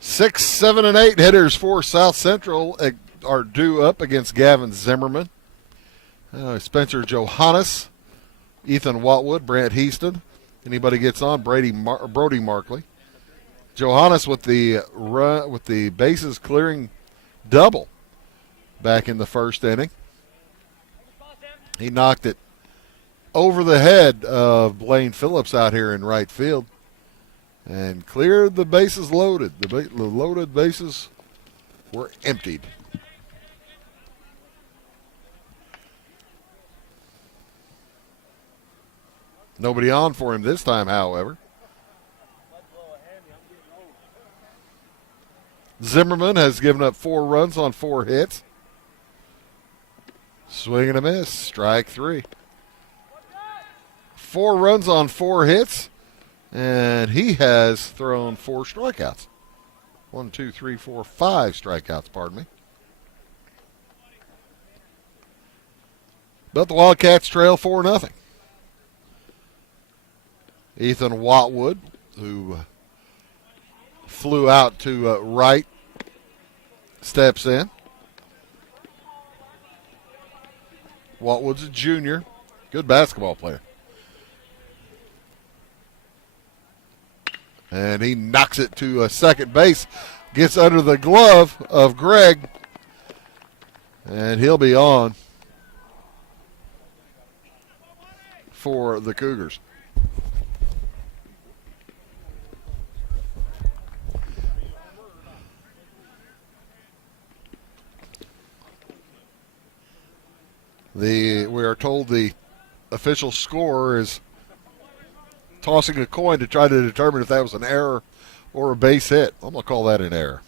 6, 7, and 8 hitters for South Central are due up against Gavin Zimmerman, Spencer Johannes, Ethan Wattwood, Brant Heaston. Anybody gets on, Brody Markley. Johannes with the bases clearing double back in the first inning. He knocked it over the head of Blaine Phillips out here in right field and cleared the bases loaded. The loaded bases were emptied. Nobody on for him this time, however. Zimmerman has given up 4 runs on 4 hits. Swing and a miss, strike 3. 4 runs on 4 hits. And he has thrown 4 strikeouts. 1, 2, 3, 4, 5 strikeouts, pardon me. But the Wildcats trail 4-0. Ethan Wattwood, who flew out to right, steps in. Wattwood's a junior. Good basketball player. And he knocks it to second base. Gets under the glove of Greg. And he'll be on for the Cougars. We are told the official scorer is tossing a coin to try to determine if that was an error or a base hit. I'm going to call that an error.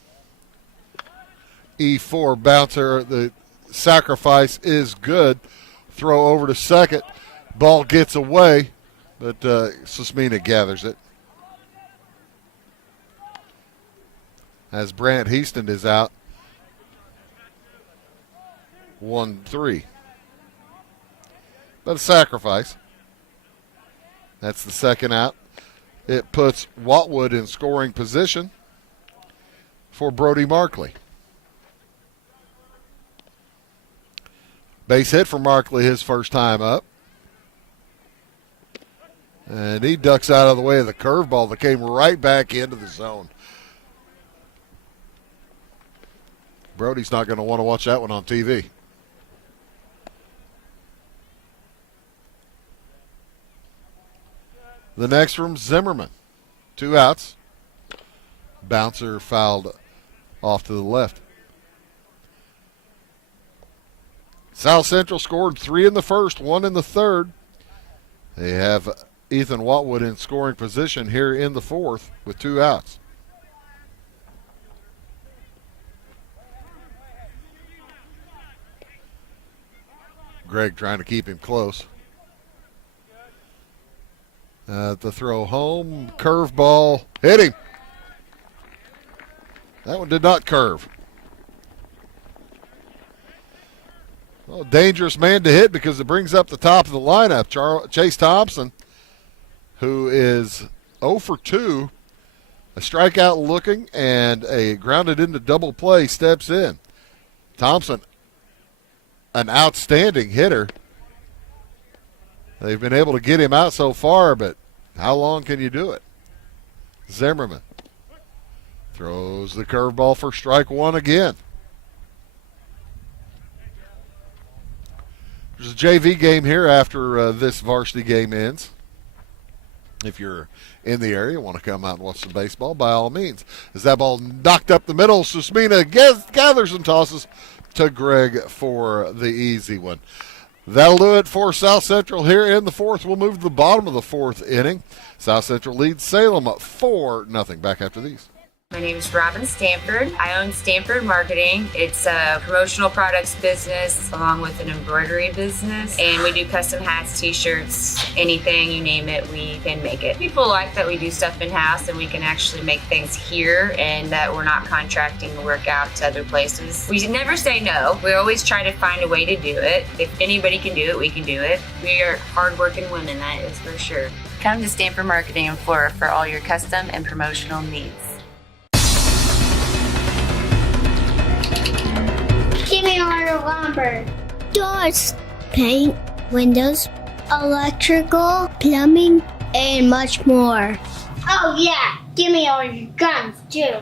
E4 bouncer, the sacrifice is good. Throw over to second. Ball gets away, but Susmina gathers it. As Brant Heaston is out. 1-3. But a sacrifice. That's the second out. It puts Wattwood in scoring position for Brody Markley. Base hit for Markley his first time up. And he ducks out of the way of the curveball that came right back into the zone. Brody's not going to want to watch that one on TV. The next from Zimmerman. 2 outs. Bouncer fouled off to the left. South Central scored 3 in the first, 1 in the third. They have Ethan Wattwood in scoring position here in the fourth with 2 outs. Greg trying to keep him close. The throw home, curveball, hit him. That one did not curve. Well, dangerous man to hit because it brings up the top of the lineup. Chase Thompson, who is 0 for 2, a strikeout looking and a grounded into double play, steps in. Thompson, an outstanding hitter. They've been able to get him out so far, but how long can you do it? Zimmerman throws the curveball for strike 1 again. There's a JV game here after this varsity game ends. If you're in the area, want to come out and watch some baseball, by all means. As that ball knocked up the middle, Susmina gathers and tosses to Greg for the easy one. That'll do it for South Central here in the fourth. We'll move to the bottom of the fourth inning. South Central leads Salem up 4-0. Back after these. My name is Robin Stanford. I own Stanford Marketing. It's a promotional products business along with an embroidery business. And we do custom hats, t-shirts, anything, you name it, we can make it. People like that we do stuff in-house and we can actually make things here and that we're not contracting the work out to other places. We never say no. We always try to find a way to do it. If anybody can do it, we can do it. We are hardworking women, that is for sure. Come to Stanford Marketing in Flora for all your custom and promotional needs. Give me our lumber. Doors, paint, windows, electrical, plumbing, and much more. Oh yeah, give me all your guns too.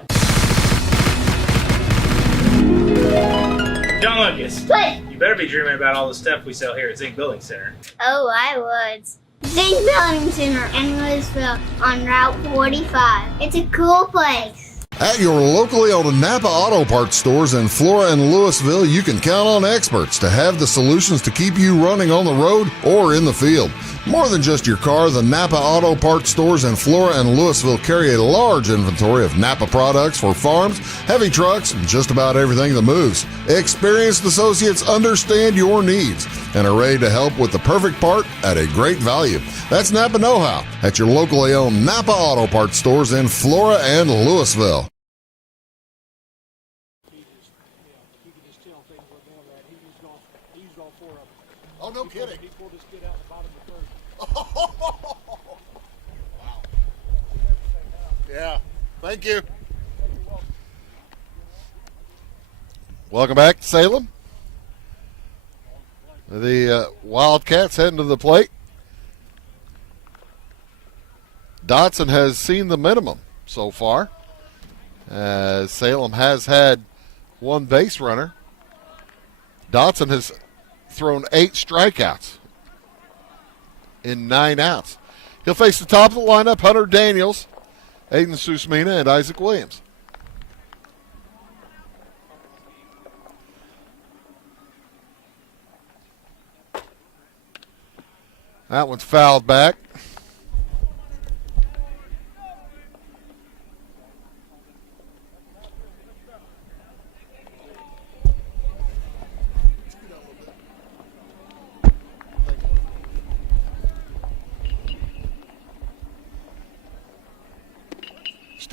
John Lucas. What? You better be dreaming about all the stuff we sell here at Zink Building Center. Oh, I would. Zink Building Center in Louisville on Route 45. It's a cool place. At your locally owned Napa Auto Parts stores in Flora and Louisville, you can count on experts to have the solutions to keep you running on the road or in the field. More than just your car, the Napa Auto Parts stores in Flora and Louisville carry a large inventory of Napa products for farms, heavy trucks, and just about everything that moves. Experienced associates understand your needs and are ready to help with the perfect part at a great value. That's Napa Know-How at your locally owned Napa Auto Parts stores in Flora and Louisville. Oh, no kidding. He pulled his kid out the bottom of the third. Wow. Yeah. Thank you. Welcome back to Salem. The Wildcats heading to the plate. Dotson has seen the minimum so far. Salem has had one base runner. Dotson has thrown 8 strikeouts in 9 outs. He'll face the top of the lineup, Hunter Daniels, Aiden Susmina, and Isaac Williams. That one's fouled back.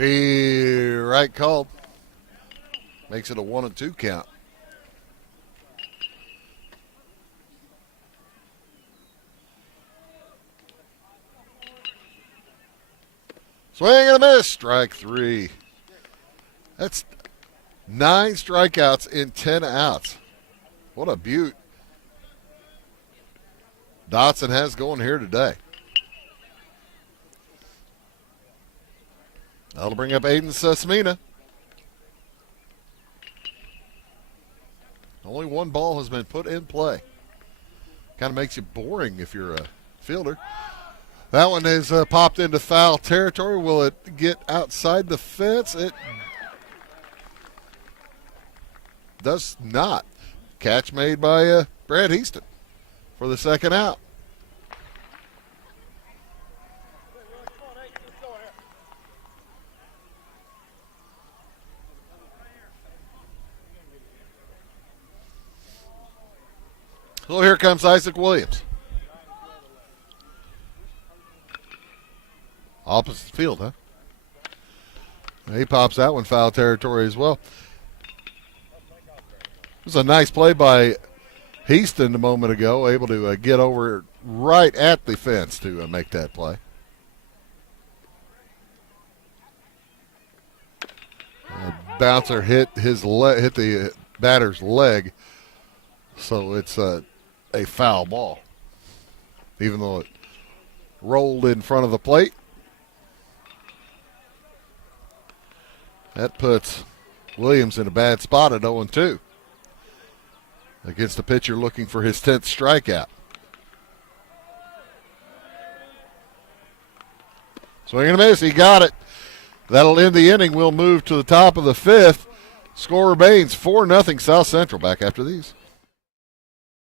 Right call. Makes it a 1-2 count. Swing and a miss. Strike 3. That's 9 strikeouts in 10 outs. What a beaut Dotson has going here today. That'll bring up Aiden Susmina. Only one ball has been put in play. Kind of makes you boring if you're a fielder. That one is popped into foul territory. Will it get outside the fence? It does not. Catch made by Brad Heaston for the second out. So here comes Isaac Williams. Opposite field, huh? He pops that one foul territory as well. It was a nice play by Heaston a moment ago, able to get over right at the fence to make that play. Bouncer hit the batter's leg, so it's a foul ball, even though it rolled in front of the plate. That puts Williams in a bad spot at 0-2 against the pitcher looking for his 10th strikeout. Swing and a miss. He got it. That'll end the inning. We'll move to the top of the 5th. Score remains 4-0 South Central. Back after these.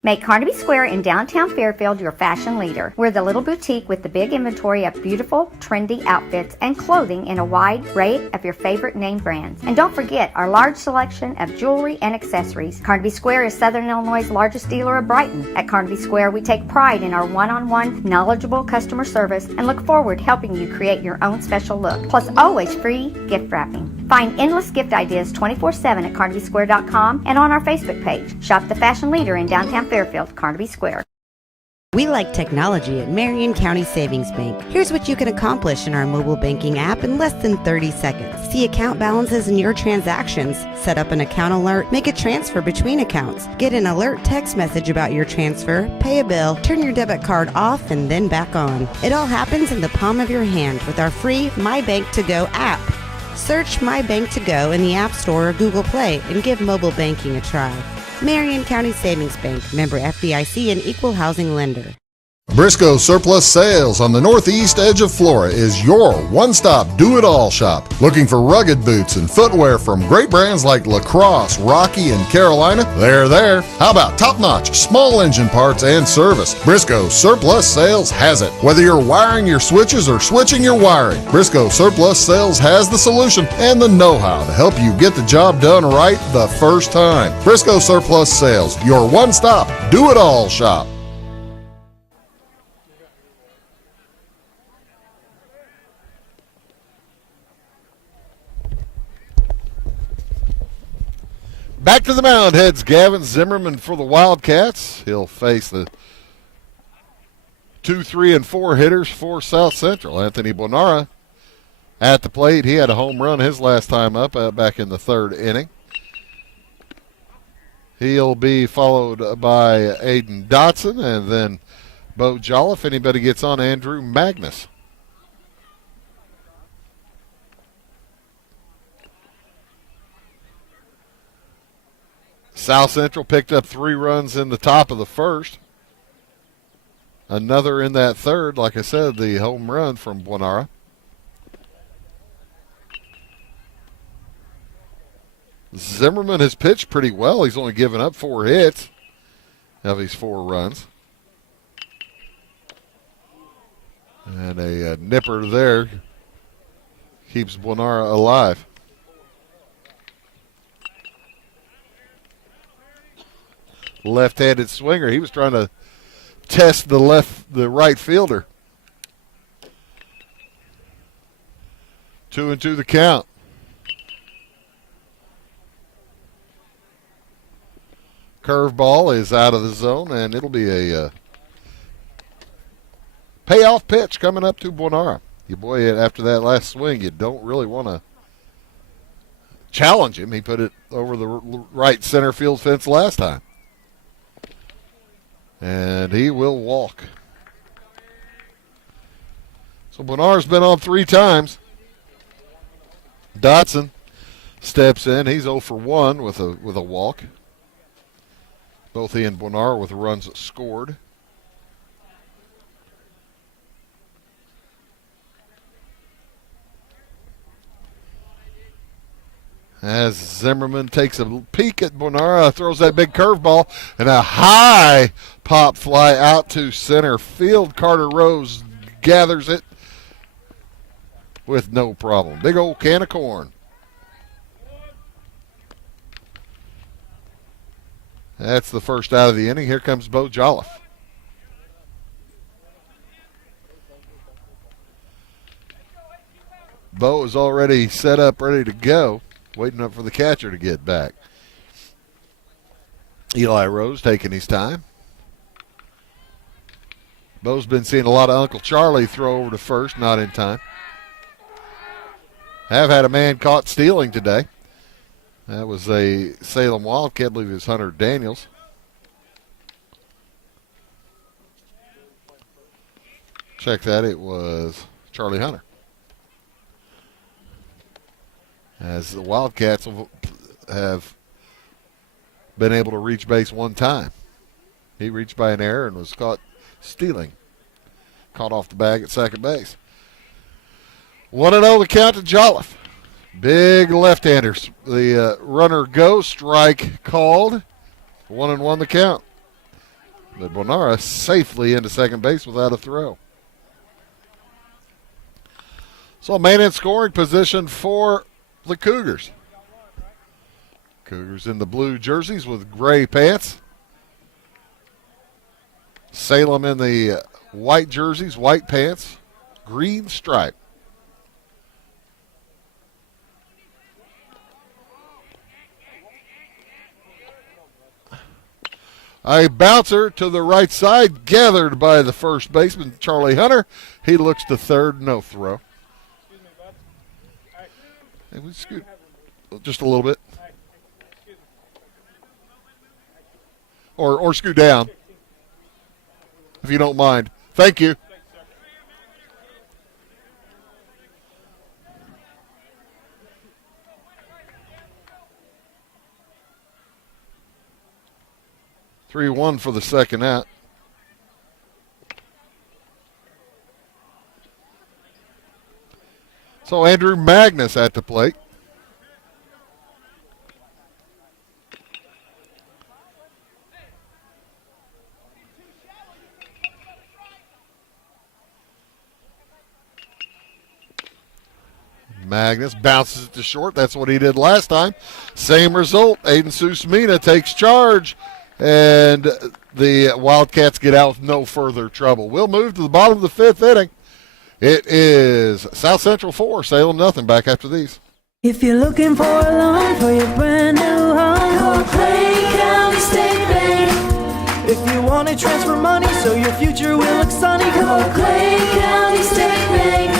Make Carnaby Square in downtown Fairfield your fashion leader. We're the little boutique with the big inventory of beautiful, trendy outfits and clothing in a wide array of your favorite name brands. And don't forget our large selection of jewelry and accessories. Carnaby Square is Southern Illinois' largest dealer of Brighton. At Carnaby Square, we take pride in our one-on-one, knowledgeable customer service and look forward to helping you create your own special look. Plus, always free gift wrapping. Find endless gift ideas 24/7 at CarnabySquare.com and on our Facebook page. Shop the fashion leader in downtown Fairfield, Carnaby Square. We like technology at Marion County Savings Bank. Here's what you can accomplish in our mobile banking app in less than 30 seconds. See account balances in your transactions, set up an account alert, make a transfer between accounts, get an alert text message about your transfer, pay a bill, turn your debit card off and then back on. It all happens in the palm of your hand with our free My Bank to Go app. Search My Bank to Go in the App Store or Google Play and give mobile banking a try. Marion County Savings Bank, member FDIC and equal housing lender. Briscoe Surplus Sales on the northeast edge of Flora is your one-stop do-it-all shop. Looking for rugged boots and footwear from great brands like Lacrosse, Rocky, and Carolina? They're there. How about top-notch small engine parts and service? Briscoe Surplus Sales has it. Whether you're wiring your switches or switching your wiring, Briscoe Surplus Sales has the solution and the know-how to help you get the job done right the first time. Briscoe Surplus Sales, your one-stop do-it-all shop. Back to the mound heads Gavin Zimmerman for the Wildcats. He'll face the 2, 3, and 4 hitters for South Central. Anthony Bonara at the plate. He had a home run his last time up back in the 3rd inning. He'll be followed by Aiden Dotson and then Bo Jolliffe. Anybody gets on, Andrew Magnus. South Central picked up 3 runs in the top of the first. Another in that third. Like I said, the home run from Buonara. Zimmerman has pitched pretty well. He's only given up 4 hits of his 4 runs. And a nipper there keeps Buonara alive. Left-handed swinger. He was trying to test the right fielder. 2-2 the count. Curveball is out of the zone, and it'll be a payoff pitch coming up to Buonara. You boy, after that last swing, you don't really want to challenge him. He put it over the right center field fence last time. And he will walk. So Buonara's been on 3 times. Dotson steps in. He's 0 for 1 with a walk. Both he and Buonara with runs scored. As Zimmerman takes a peek at Buonara, throws that big curveball, and a high pop fly out to center field. Carter Rose gathers it with no problem. Big old can of corn. That's the first out of the inning. Here comes Bo Jolliffe. Bo is already set up, ready to go, waiting up for the catcher to get back. Eli Rose taking his time. Bo's been seeing a lot of Uncle Charlie throw over to first, not in time. Have had a man caught stealing today. That was a Salem Wildcat, I believe it was Hunter Daniels. Check that, it was Charlie Hunter. As the Wildcats have been able to reach base 1 time. He reached by an error and was caught stealing. Caught off the bag at second base. 1-0 the count to Jolliffe. Big left-handers. The runner go, strike called. 1-1 the count. But Buonara safely into second base without a throw. So man in scoring position for the Cougars. Cougars in the blue jerseys with gray pants. Salem in the white jerseys, white pants, green stripe. A bouncer to the right side, gathered by the first baseman, Charlie Hunter. He looks to third, no throw. Hey, we scoot just a little bit. Or scoot down, if you don't mind. Thank you. Three-1 for the second out. So Andrew Magnus at the plate. Magnus bounces it to short. That's what he did last time. Same result. Aiden Susmina takes charge, and the Wildcats get out with no further trouble. We'll move to the bottom of the 5th inning. It is South Central 4, Salem nothing. Back after these. If you're looking for a loan for your brand new home, call Clay County State Bank. If you want to transfer money so your future will look sunny, call Clay County State Bank.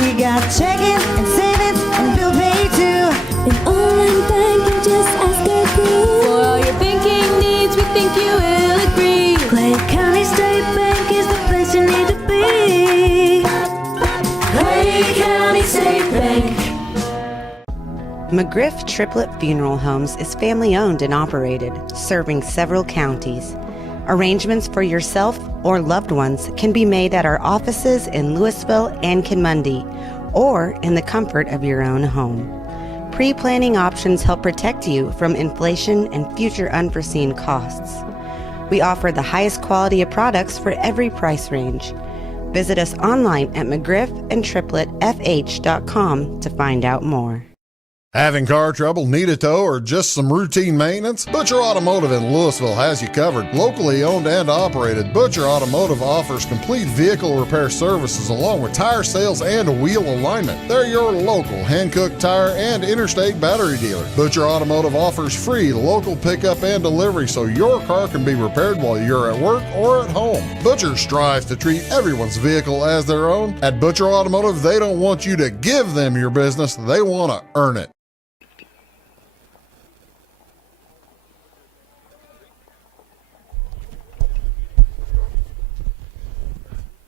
We got checking and savings and bill pay too. An online bank, just ask our crew. For all your banking McGriff Triplet Funeral Homes is family-owned and operated, serving several counties. Arrangements for yourself or loved ones can be made at our offices in Louisville and Kinmundy, or in the comfort of your own home. Pre-planning options help protect you from inflation and future unforeseen costs. We offer the highest quality of products for every price range. Visit us online at mcgriffandtripletfh.com to find out more. Having car trouble, need a tow, or just some routine maintenance? Butcher Automotive in Louisville has you covered. Locally owned and operated, Butcher Automotive offers complete vehicle repair services along with tire sales and wheel alignment. They're your local Hankook tire and interstate battery dealer. Butcher Automotive offers free local pickup and delivery so your car can be repaired while you're at work or at home. Butcher strives to treat everyone's vehicle as their own. At Butcher Automotive, they don't want you to give them your business, they want to earn it.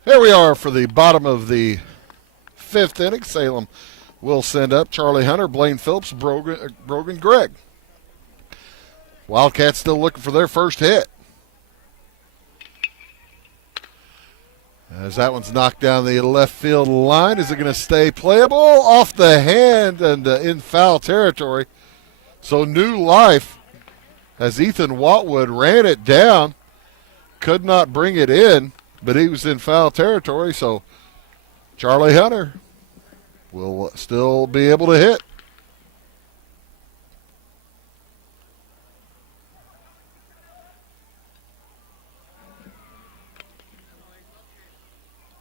Here we are for the bottom of the fifth inning. Salem will send up Charlie Hunter, Blaine Phillips, Brogan Gregg. Wildcats still looking for their first hit. As that one's knocked down the left field line, is it going to stay playable? Off the hand and in foul territory. So new life as Ethan Wattwood ran it down, could not bring it in. But he was in foul territory, so Charlie Hunter will still be able to hit.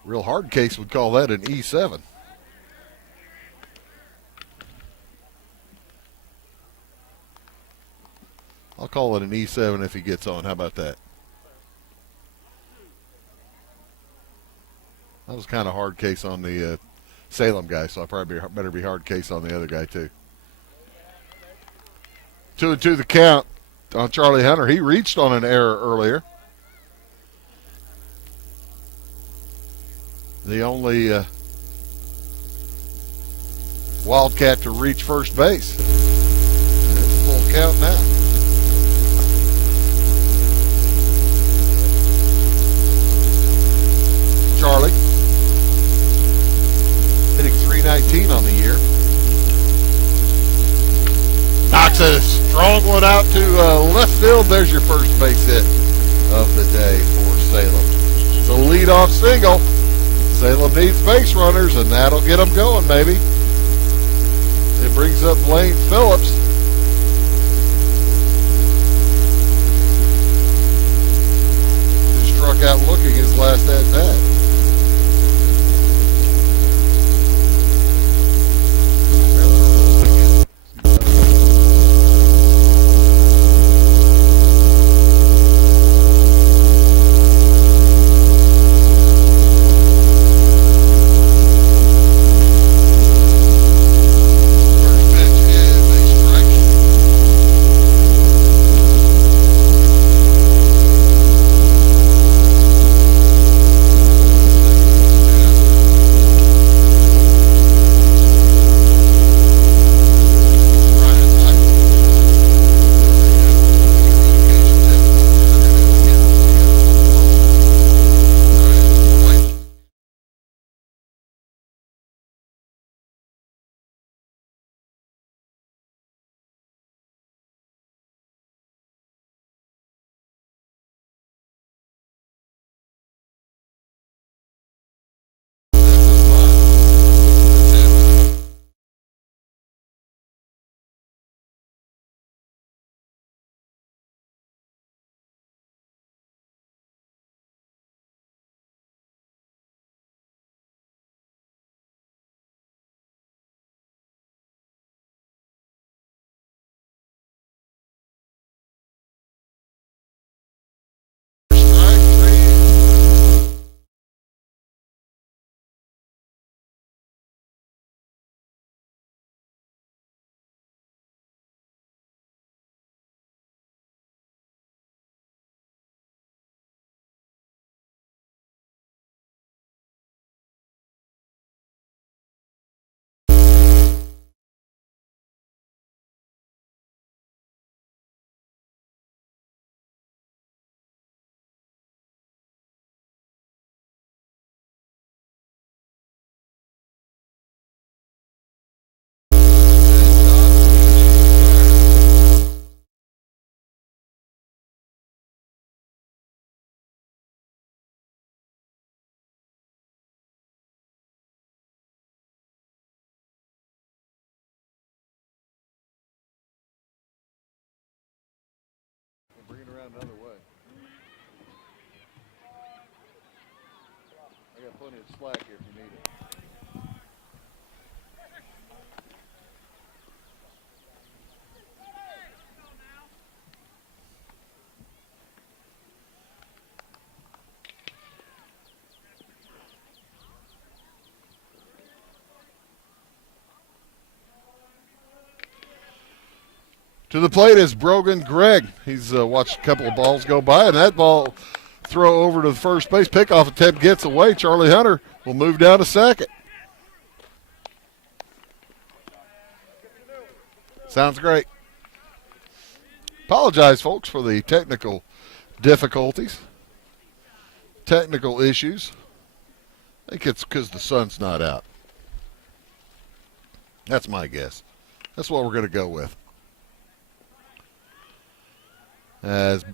Real hard case would call that an E7. I'll call it an E7 if he gets on. How about that? That was kind of hard case on the Salem guy, so I probably better be hard case on the other guy too. 2-2 the count on Charlie Hunter. He reached on an error earlier. The only Wildcat to reach first base. It's full count now. Charlie hitting .319 on the year. Knocks a strong one out to left field. There's your first base hit of the day for Salem. It's a leadoff single. Salem needs base runners, and that'll get them going, maybe. It brings up Blaine Phillips. Who struck out looking his last at-bat. down another way. I got plenty of slack here if you need it. To the plate is Brogan Gregg. He's watched a couple of balls go by, and that ball throw over to the first base. Pickoff attempt gets away. Charlie Hunter will move down to second. Sounds great. Apologize, folks, for the technical difficulties, technical issues. I think it's because the sun's not out. That's my guess. That's what we're going to go with. As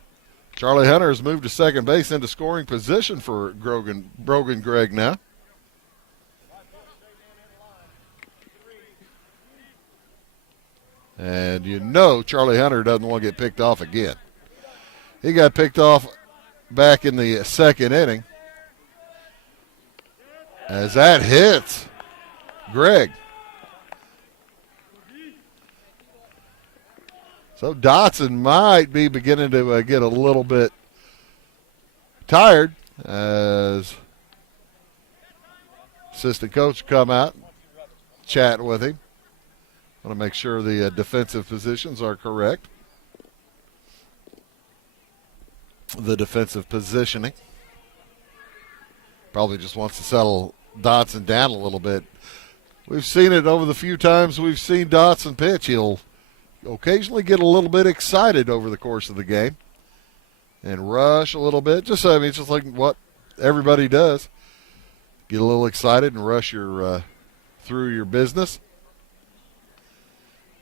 Charlie Hunter has moved to second base into scoring position for Brogan Gregg now. And you know Charlie Hunter doesn't want to get picked off again. He got picked off back in the second inning. As that hits Gregg. So Dotson might be beginning to get a little bit tired as assistant coach come out, chat with him. Want to make sure the defensive positions are correct. The defensive positioning. Probably just wants to settle Dotson down a little bit. We've seen it over the few times we've seen Dotson pitch. He'll occasionally get a little bit excited over the course of the game and rush a little bit. Just it's just like what everybody does. Get a little excited and rush your through your business.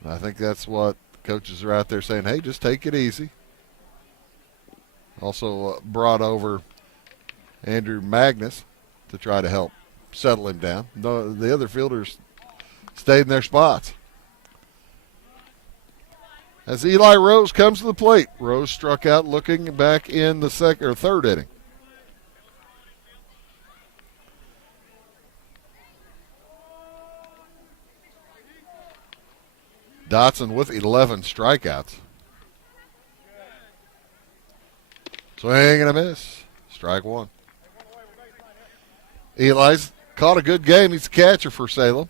I think that's what coaches are out there saying, hey, just take it easy. Also brought over Andrew Magnus to try to help settle him down. The other fielders stayed in their spots. As Eli Rose comes to the plate, Rose struck out looking back in the third inning. Dotson with 11 strikeouts. Swing and a miss. Strike one. Eli's caught a good game. He's the catcher for Salem.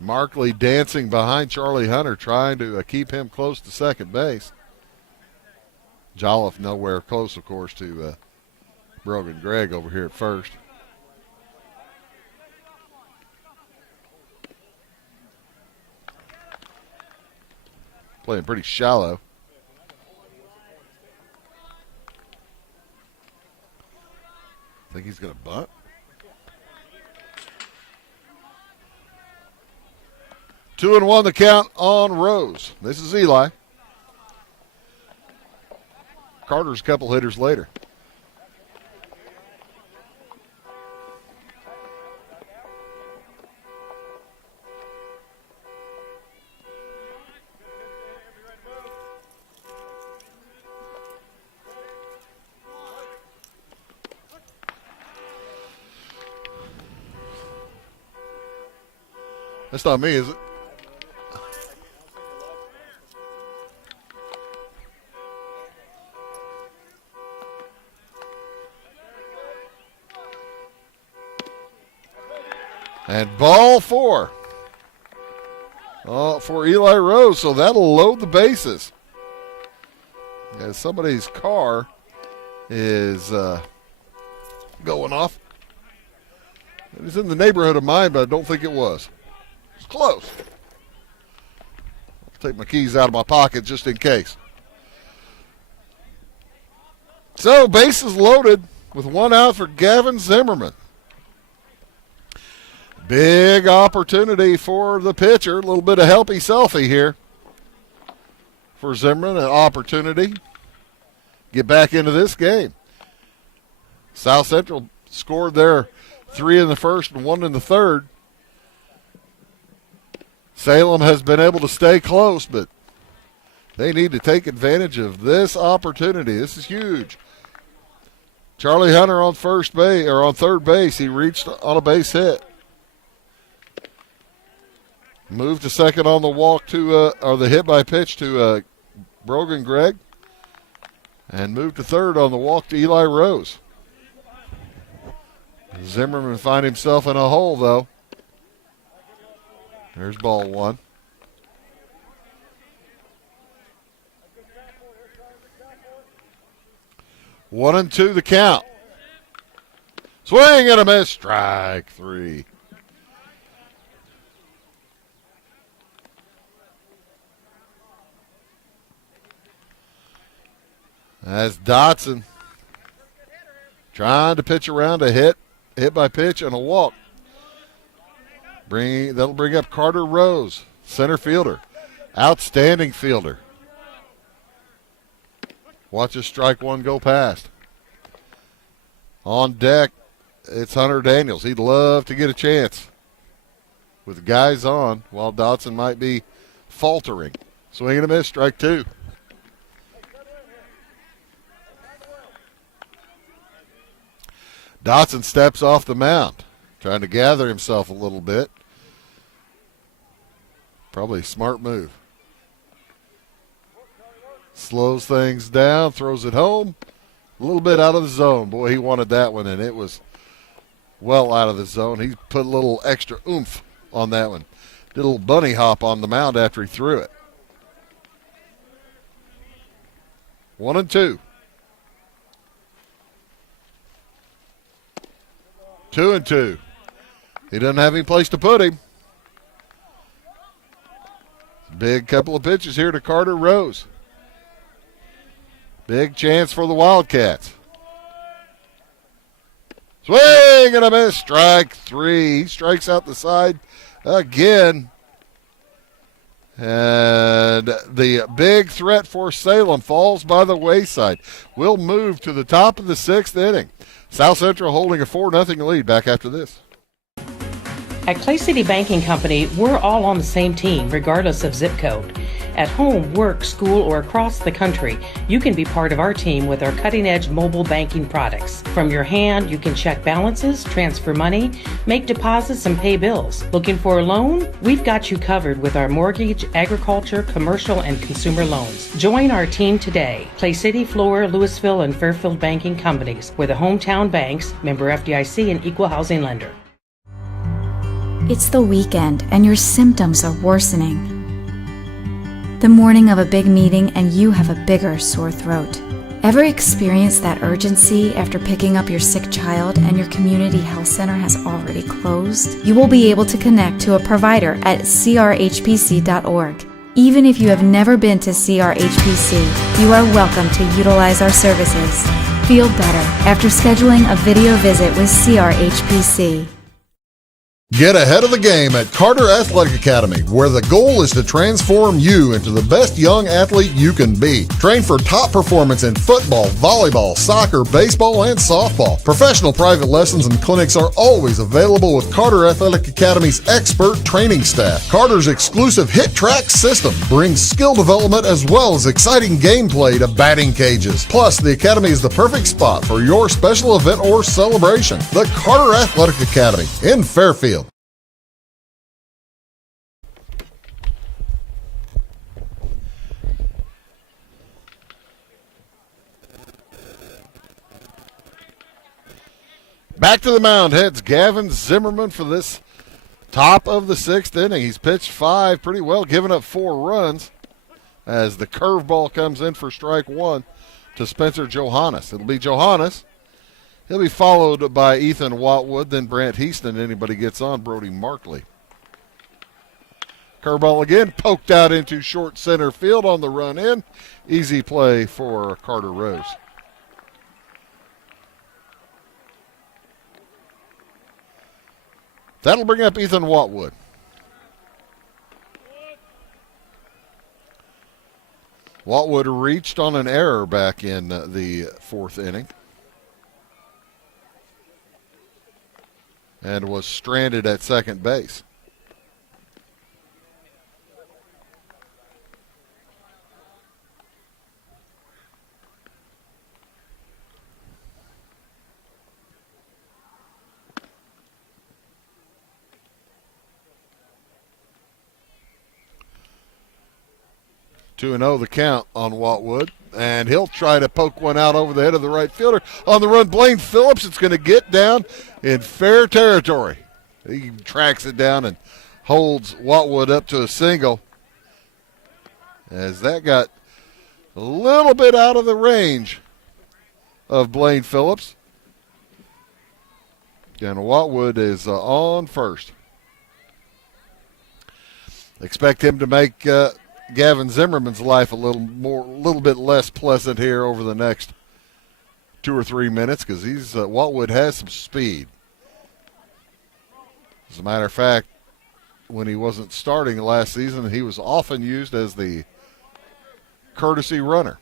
Markley dancing behind Charlie Hunter, trying to keep him close to second base. Jolliffe nowhere close, of course, to Brogan Gregg over here at first. Playing pretty shallow. Think he's going to bunt? Two and one the count on Rose. This is Eli. Carter's a couple hitters later. That's not me, is it? And ball four for Eli Rose, so that'll load the bases. As somebody's car is going off. It was in the neighborhood of mine, but I don't think it was. It's close. I'll take my keys out of my pocket just in case. So, bases loaded with one out for Gavin Zimmerman. Big opportunity for the pitcher. A little bit of helpy selfie here for Zimmerman. An opportunity. Get back into this game. South Central scored their 3 in the first and 1 in the third. Salem has been able to stay close, but they need to take advantage of this opportunity. This is huge. Charlie Hunter on first base, or on third base. He reached on a base hit. Moved to second on the walk to, or the hit by pitch to Brogan Gregg. And moved to third on the walk to Eli Rose. Zimmerman find himself in a hole, though. There's ball one. One and two the count. Swing and a miss. Strike three. That's Dotson trying to pitch around a hit by pitch and a walk. That'll bring up Carter Rose, center fielder, outstanding fielder. Watch a strike one go past. On deck, it's Hunter Daniels. He'd love to get a chance with guys on while Dotson might be faltering. Swing and a miss, strike two. Dotson steps off the mound, trying to gather himself a little bit. Probably a smart move. Slows things down, throws it home. A little bit out of the zone. Boy, he wanted that one, and it was well out of the zone. He put a little extra oomph on that one. Did a little bunny hop on the mound after he threw it. 1 and 2. 2 and 2. He doesn't have any place to put him. Big couple of pitches here to Carter Rose. Big chance for the Wildcats. Swing and a miss. Strike three. He strikes out the side again. And the big threat for Salem falls by the wayside. We'll move to the top of the 6th inning. South Central holding a 4-0 lead. Back after this. At Clay City Banking Company, we're all on the same team, regardless of zip code. At home, work, school, or across the country, you can be part of our team with our cutting-edge mobile banking products. From your hand, you can check balances, transfer money, make deposits, and pay bills. Looking for a loan? We've got you covered with our mortgage, agriculture, commercial, and consumer loans. Join our team today. Clay City, Flora, Louisville, and Fairfield Banking Companies. We're the hometown banks, member FDIC, and equal housing lender. It's the weekend and your symptoms are worsening. The morning of a big meeting and you have a bigger sore throat. Ever experienced that urgency after picking up your sick child and your community health center has already closed? You will be able to connect to a provider at crhpc.org. Even if you have never been to CRHPC, you are welcome to utilize our services. Feel better after scheduling a video visit with CRHPC. Get ahead of the game at Carter Athletic Academy, where the goal is to transform you into the best young athlete you can be. Train for top performance in football, volleyball, soccer, baseball, and softball. Professional private lessons and clinics are always available with Carter Athletic Academy's expert training staff. Carter's exclusive Hit Track system brings skill development as well as exciting gameplay to batting cages. Plus, the Academy is the perfect spot for your special event or celebration. The Carter Athletic Academy in Fairfield. Back to the mound heads Gavin Zimmerman for this top of the 6th inning. He's pitched 5 pretty well, giving up 4 runs as the curveball comes in for strike 1 to Spencer Johannes. It'll be Johannes. He'll be followed by Ethan Wattwood, then Brant Heaston. Anybody gets on, Brody Markley. Curveball again, poked out into short center field on the run in. Easy play for Carter Rose. That'll bring up Ethan Wattwood. Wattwood reached on an error back in the 4th inning. and was stranded at second base. Two and 0 the count on Wattwood, and he'll try to poke one out over the head of the right fielder. On the run, Blaine Phillips. It's going to get down in fair territory. He tracks it down and holds Wattwood up to a single, as that got a little bit out of the range of Blaine Phillips. And Wattwood is on first. Expect him to make Gavin Zimmerman's life a little bit less pleasant here over the next 2 or 3 minutes, because Wattwood has some speed. As a matter of fact, when he wasn't starting last season, he was often used as the courtesy runner.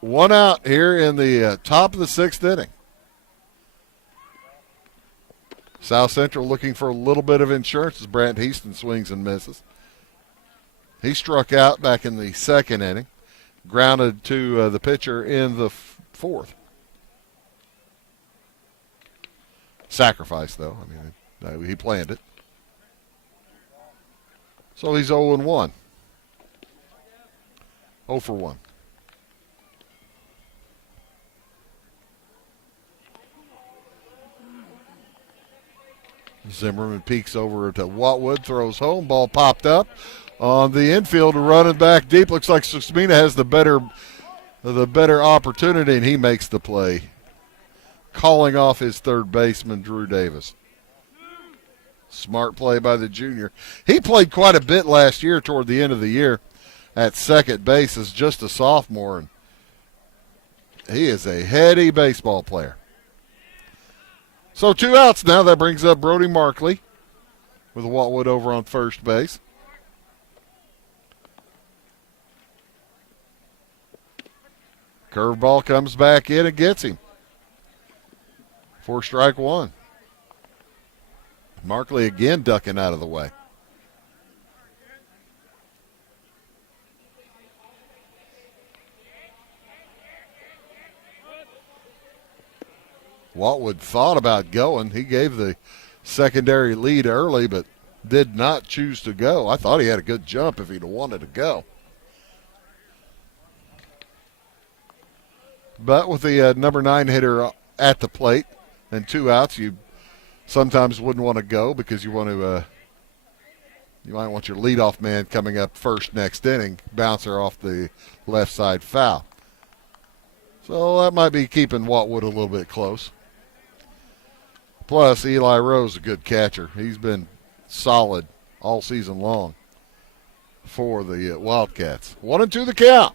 One out here in the top of the 6th inning. South Central looking for a little bit of insurance as Brant Heaston swings and misses. He struck out back in the 2nd inning, grounded to the pitcher in the 4th. Sacrifice, though. I mean, he planned it. So he's 0-1. 0 for 1. Zimmerman peeks over to Wattwood, throws home, ball popped up on the infield, running back deep. Looks like Susmina has the better opportunity, and he makes the play, calling off his third baseman, Drew Davis. Smart play by the junior. He played quite a bit last year toward the end of the year at second base as just a sophomore, and he is a heady baseball player. So 2 outs now. That brings up Brody Markley with Wattwood over on first base. Curveball comes back in and gets him for strike 1. Markley again ducking out of the way. Wattwood thought about going. He gave the secondary lead early, but did not choose to go. I thought he had a good jump if he'd wanted to go. But with the number 9 hitter at the plate and 2 outs, you sometimes wouldn't want to go because you want to. You might want your leadoff man coming up first next inning, bouncer off the left side foul. So that might be keeping Wattwood a little bit close. Plus, Eli Rose, a good catcher. He's been solid all season long for the Wildcats. 1-2 the count.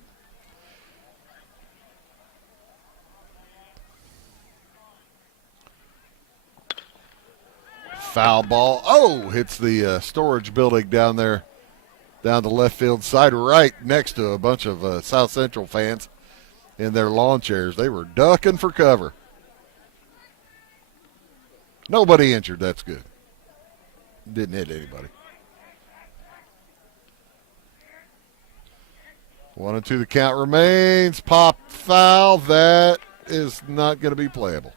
Foul ball. Oh, hits the storage building down there, down the left field side, right next to a bunch of South Central fans in their lawn chairs. They were ducking for cover. Nobody injured. That's good. Didn't hit anybody. 1-2 the count remains. Pop foul. That is not going to be playable.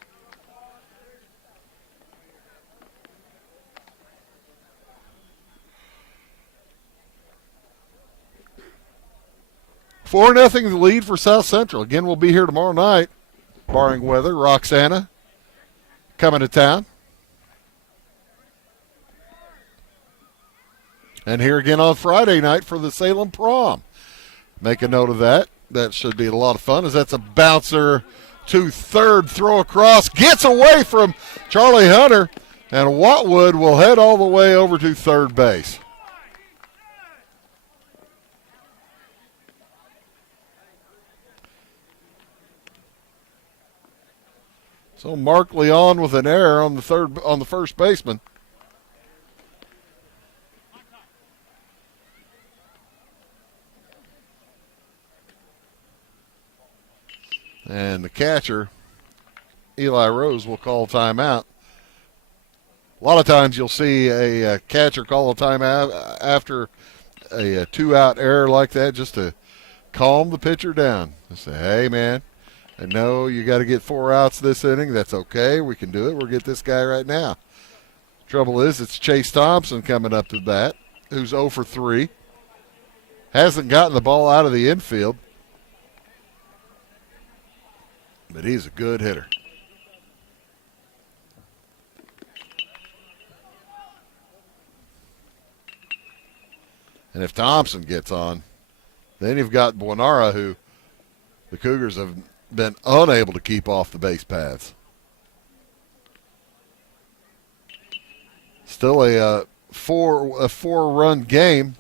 Four 0 the lead for South Central. Again, we'll be here tomorrow night, barring weather. Roxana coming to town. And here again on Friday night for the Salem Prom. Make a note of that. That should be a lot of fun, as that's a bouncer to third, throw across, gets away from Charlie Hunter, and Wattwood will head all the way over to third base. So Markley on with an error on the first baseman. And the catcher, Eli Rose, will call timeout. A lot of times you'll see a catcher call a timeout after a two-out error like that just to calm the pitcher down. Just say, hey, man, I know you got to get 4 outs this inning. That's okay. We can do it. We'll get this guy right now. Trouble is, it's Chase Thompson coming up to the bat, who's 0 for 3. Hasn't gotten the ball out of the infield, but he's a good hitter. And if Thompson gets on, then you've got Buonara, who the Cougars have been unable to keep off the base paths. Still a four-run game.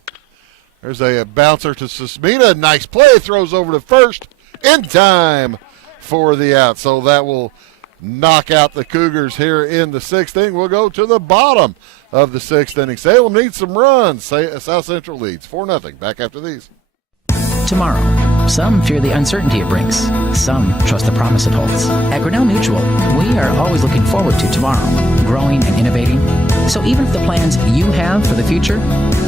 There's a bouncer to Susmina. Nice play. Throws over to first in time for the out. So that will knock out the Cougars here in the 6th inning. We'll go to the bottom of the 6th inning. Salem needs some runs. South Central leads 4-0. Back after these. Tomorrow, some fear the uncertainty it brings. Some trust the promise it holds. At Grinnell Mutual, we are always looking forward to tomorrow, growing and innovating. So even if the plans you have for the future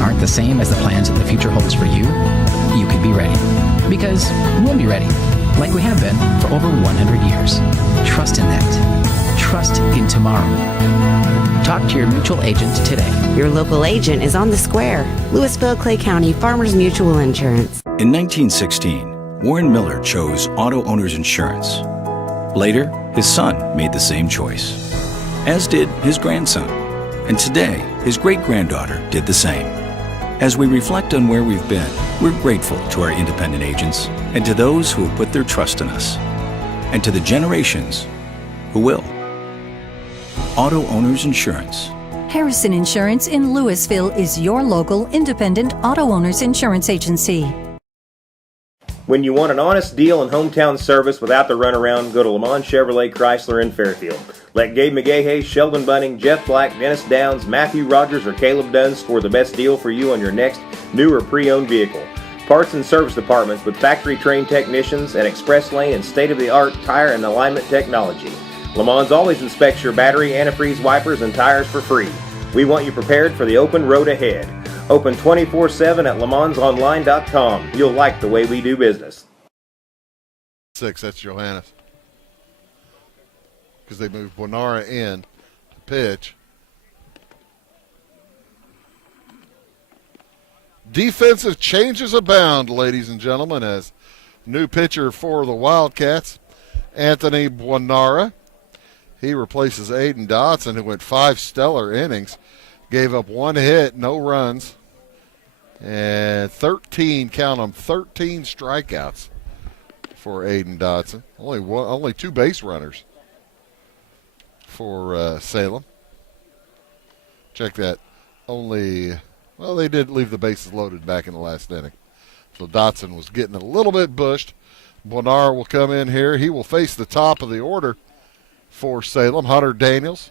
aren't the same as the plans that the future holds for you, you can be ready. Because we'll be ready, like we have been for over 100 years. Trust in that. Trust in tomorrow. Talk to your mutual agent today. Your local agent is on the square. Louisville, Clay County Farmers Mutual Insurance. In 1916, Warren Miller chose auto owners insurance. Later, his son made the same choice, as did his grandson. And today, his great-granddaughter did the same. As we reflect on where we've been, we're grateful to our independent agents and to those who have put their trust in us, and to the generations who will. Auto Owners Insurance. Harrison Insurance in Louisville is your local independent auto owners insurance agency. When you want an honest deal and hometown service without the runaround, go to Lamont Chevrolet Chrysler in Fairfield. Let Gabe McGahey, Sheldon Bunning, Jeff Black, Dennis Downs, Matthew Rogers, or Caleb Dunn score the best deal for you on your next new or pre-owned vehicle. Parts and service departments with factory-trained technicians and express lane and state-of-the-art tire and alignment technology. Lamont always inspects your battery, antifreeze, wipers, and tires for free. We want you prepared for the open road ahead. Open 24/7 at LeMansOnline.com. You'll like the way we do business. 6, that's Johannes. Because they moved Buonara in to pitch. Defensive changes abound, ladies and gentlemen, as new pitcher for the Wildcats, Anthony Buonara. He replaces Aiden Dotson, who went 5 stellar innings, gave up 1 hit, no runs, and 13, count them, 13 strikeouts for Aiden Dotson. Only 2 base runners for Salem. Check that. They did leave the bases loaded back in the last inning. So Dotson was getting a little bit bushed. Buonara will come in here. He will face the top of the order for Salem. Hunter Daniels,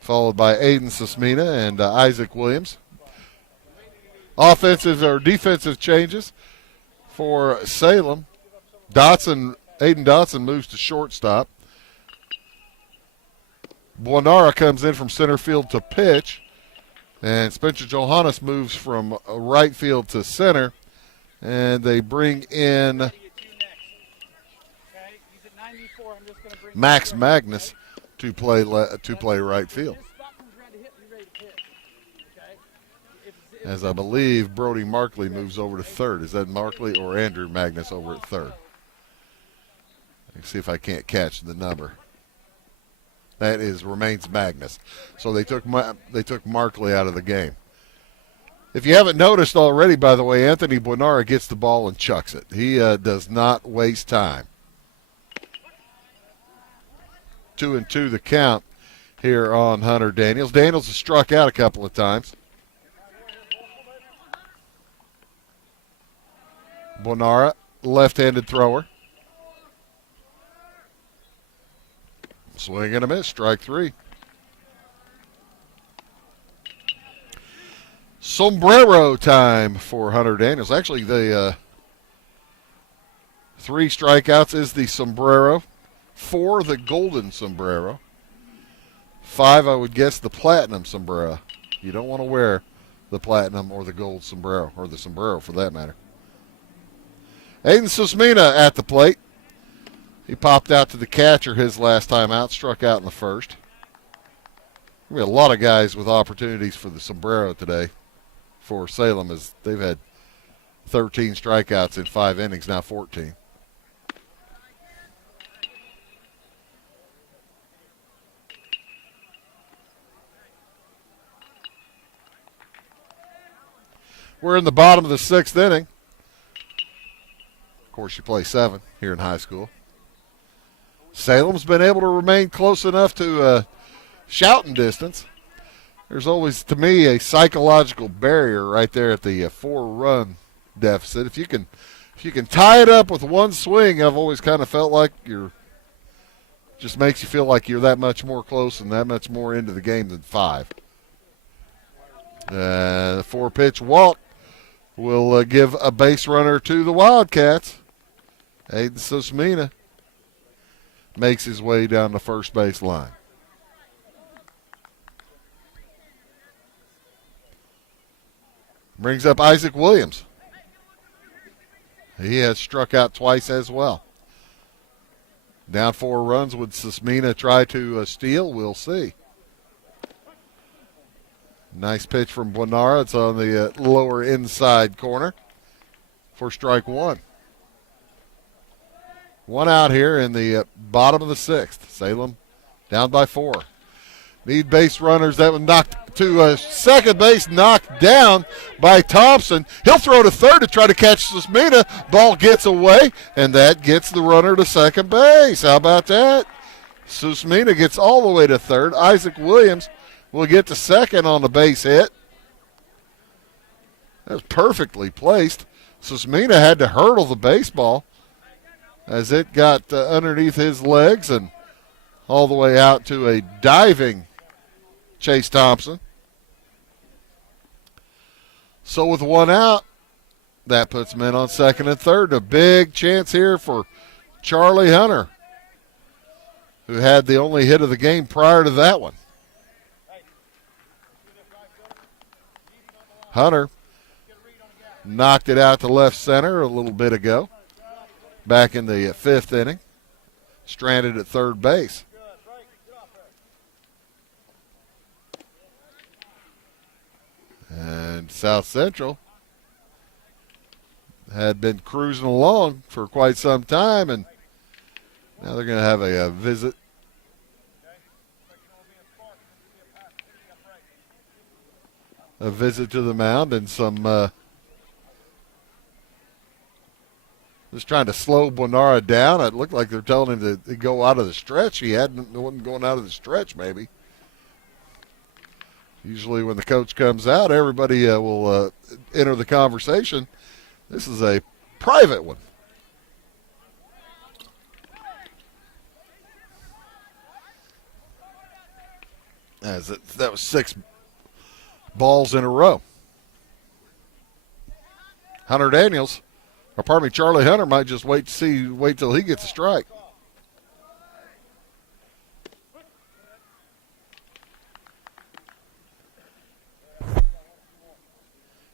followed by Aiden Susmina and Isaac Williams. Offensive or defensive changes for Salem. Aiden Dotson moves to shortstop. Buonara comes in from center field to pitch. And Spencer Johannes moves from right field to center. And they bring in Max Magnus to play right field. As I believe Brody Markley moves over to third. Is that Markley or Andrew Magnus over at third? Let's see if I can't catch the number. That remains Magnus. So they took Markley out of the game. If you haven't noticed already, by the way, Anthony Buonara gets the ball and chucks it. He does not waste time. 2-2 the count here on Hunter Daniels. Daniels has struck out a couple of times. Buonara, left-handed thrower. Swing and a miss, strike 3. Sombrero time for Hunter Daniels. Actually, the 3 strikeouts is the sombrero. 4, the golden sombrero. 5, I would guess, the platinum sombrero. You don't want to wear the platinum or the gold sombrero, or the sombrero for that matter. Aiden Susmina at the plate. He popped out to the catcher his last time out, struck out in the first. We had a lot of guys with opportunities for the sombrero today for Salem, as they've had 13 strikeouts in 5 innings, now 14. We're in the bottom of the 6th inning. Of course, you play 7 here in high school. Salem's been able to remain close enough to shouting distance. There's always, to me, a psychological barrier right there at the 4-run deficit. If you can tie it up with one swing, I've always kind of felt like just makes you feel like you're that much more close and that much more into the game than 5. The 4-pitch walk will give a base runner to the Wildcats. Aiden Susmina makes his way down the first base line. Brings up Isaac Williams. He has struck out twice as well. Down 4 runs. Would Susmina try to steal? We'll see. Nice pitch from Buonara. It's on the lower inside corner for strike 1. 1 out here in the bottom of the 6th. Salem down by 4. Need base runners. That was knocked to second base, knocked down by Thompson. He'll throw to third to try to catch Susmina. Ball gets away, and that gets the runner to second base. How about that? Susmina gets all the way to third. Isaac Williams will get to second on the base hit. That was perfectly placed. Susmina had to hurdle the baseball as it got underneath his legs and all the way out to a diving Chase Thompson. So with 1 out, that puts men on second and third. A big chance here for Charlie Hunter, who had the only hit of the game prior to that one. Hunter knocked it out to left center a little bit ago, back in the 5th inning. Stranded at third base. And South Central had been cruising along for quite some time, and now they're going to have a visit. A visit to the mound and some just trying to slow Buonara down. It looked like they're telling him to go out of the stretch. He wasn't going out of the stretch, maybe. Usually when the coach comes out, everybody will enter the conversation. This is a private one. That was 6 balls in a row. Charlie Hunter might just wait till he gets a strike.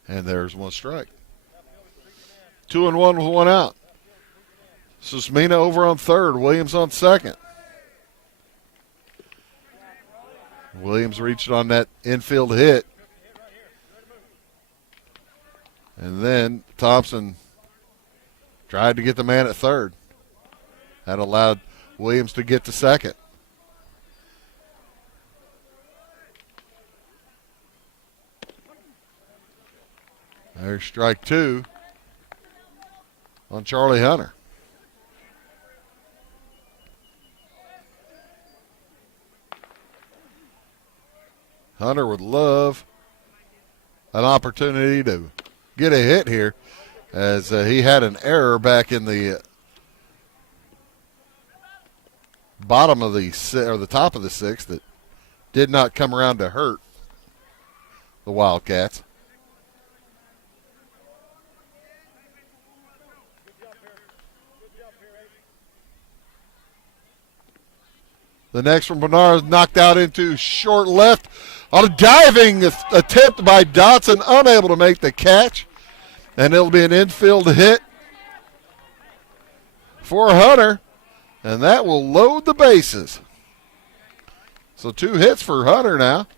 And there's 1 strike. 2-1 with 1 out. Susmina over on third, Williams on second. Williams reached on that infield hit. And then Thompson tried to get the man at third. That allowed Williams to get to second. There's strike 2 on Charlie Hunter. Hunter would love an opportunity to get a hit here, as he had an error back in the bottom of the top of the 6th that did not come around to hurt the Wildcats. The next from Bernard is knocked out into short left on a diving attempt by Dotson, unable to make the catch. And it'll be an infield hit for Hunter, and that will load the bases. So 2 hits for Hunter now.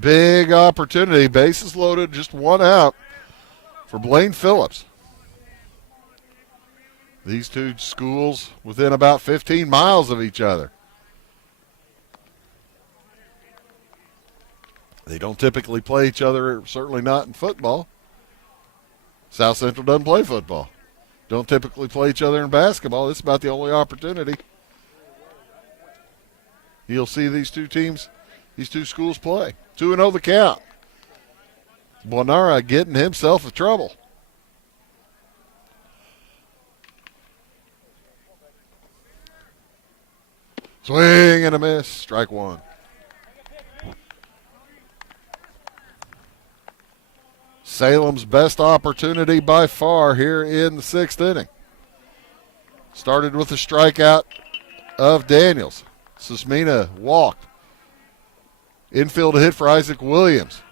Big opportunity. Bases loaded, just 1 out for Blaine Phillips. These 2 schools within about 15 miles of each other. They don't typically play each other, certainly not in football. South Central doesn't play football. Don't typically play each other in basketball. This is about the only opportunity you'll see these 2 teams, these 2 schools play. 2-0 the count. Bonara getting himself in trouble. Swing and a miss. Strike 1. Salem's best opportunity by far here in the 6th inning. Started with a strikeout of Daniels. Susmina walked. Infield hit for Isaac Williams.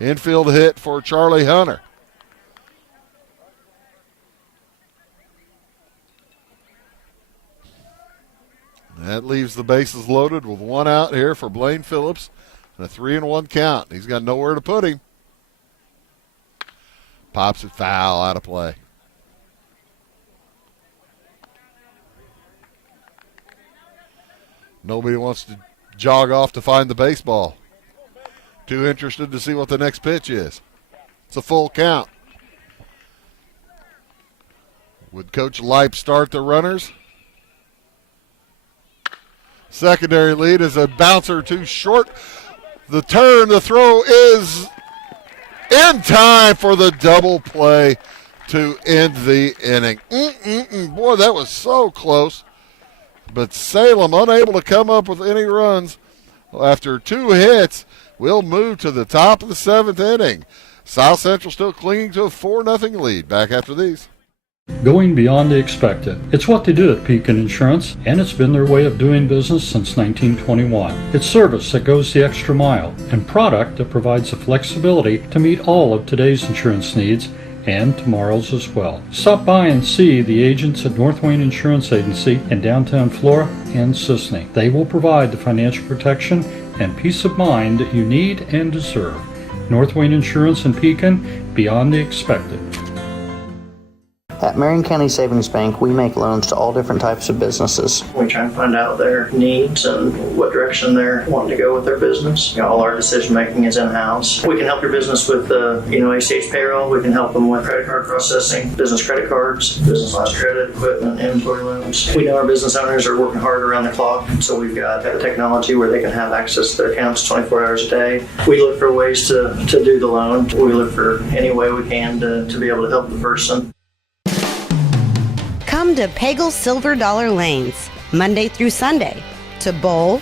Infield hit for Charlie Hunter. That leaves the bases loaded with 1 out here for Blaine Phillips and a 3-1 count. He's got nowhere to put him. Pops it foul, out of play. Nobody wants to jog off to find the baseball. Too interested to see what the next pitch is. It's a full count. Would Coach Leip start the runners? Secondary lead is a bouncer too short. The turn, the throw is in time for the double play to end the inning. Boy, that was so close. But Salem unable to come up with any runs. After 2 hits, we'll move to the top of the 7th inning. South Central still clinging to a 4-0 lead. Back after these. Going beyond the expected. It's what they do at Pekin Insurance, and it's been their way of doing business since 1921. It's service that goes the extra mile, and product that provides the flexibility to meet all of today's insurance needs and tomorrow's as well. Stop by and see the agents at North Wayne Insurance Agency in downtown Flora and Sisney. They will provide the financial protection and peace of mind that you need and deserve. North Wayne Insurance in Pekin, beyond the expected. At Marion County Savings Bank, we make loans to all different types of businesses. We try and find out their needs and what direction they're wanting to go with their business. All our decision making is in-house. We can help your business with ACH payroll. We can help them with credit card processing, business credit cards, business lines of credit, equipment, inventory loans. We know our business owners are working hard around the clock, so we've got the technology where they can have access to their accounts 24 hours a day. We look for ways to do the loan. We look for any way we can to be able to help the person. Come to Pagel's Silver Dollar Lanes, Monday through Sunday, to bowl,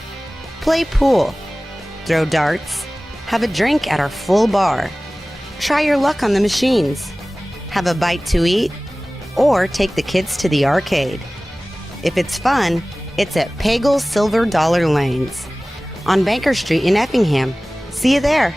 play pool, throw darts, have a drink at our full bar, try your luck on the machines, have a bite to eat, or take the kids to the arcade. If it's fun, it's at Pagel's Silver Dollar Lanes on Banker Street in Effingham. See you there.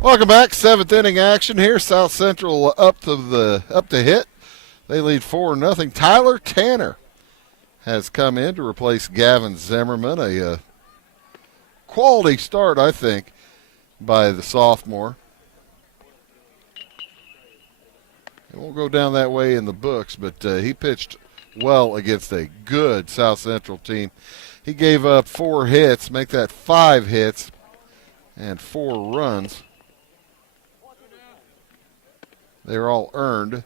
Welcome back. 7th inning action here. South Central up to hit. They lead 4-0. Tyler Tanner has come in to replace Gavin Zimmerman. A quality start, I think, by the sophomore. It won't go down that way in the books, but he pitched well against a good South Central team. He gave up 4 hits, make that 5 hits, and 4 runs. They were all earned.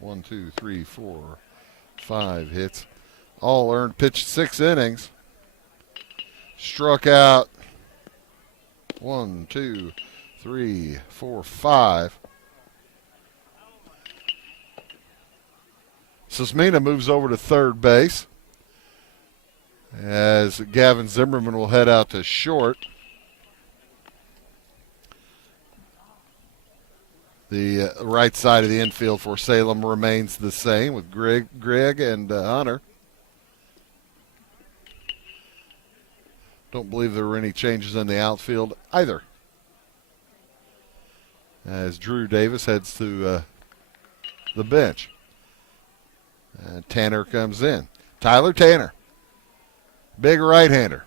1, 2, 3, 4, 5 hits. All earned, pitched 6 innings. Struck out 1, 2, 3, 4, 5. Sismina moves over to third base as Gavin Zimmerman will head out to short. The right side of the infield for Salem remains the same with Greg and Hunter. Don't believe there were any changes in the outfield either, as Drew Davis heads to the bench. Tanner comes in. Tyler Tanner, big right-hander.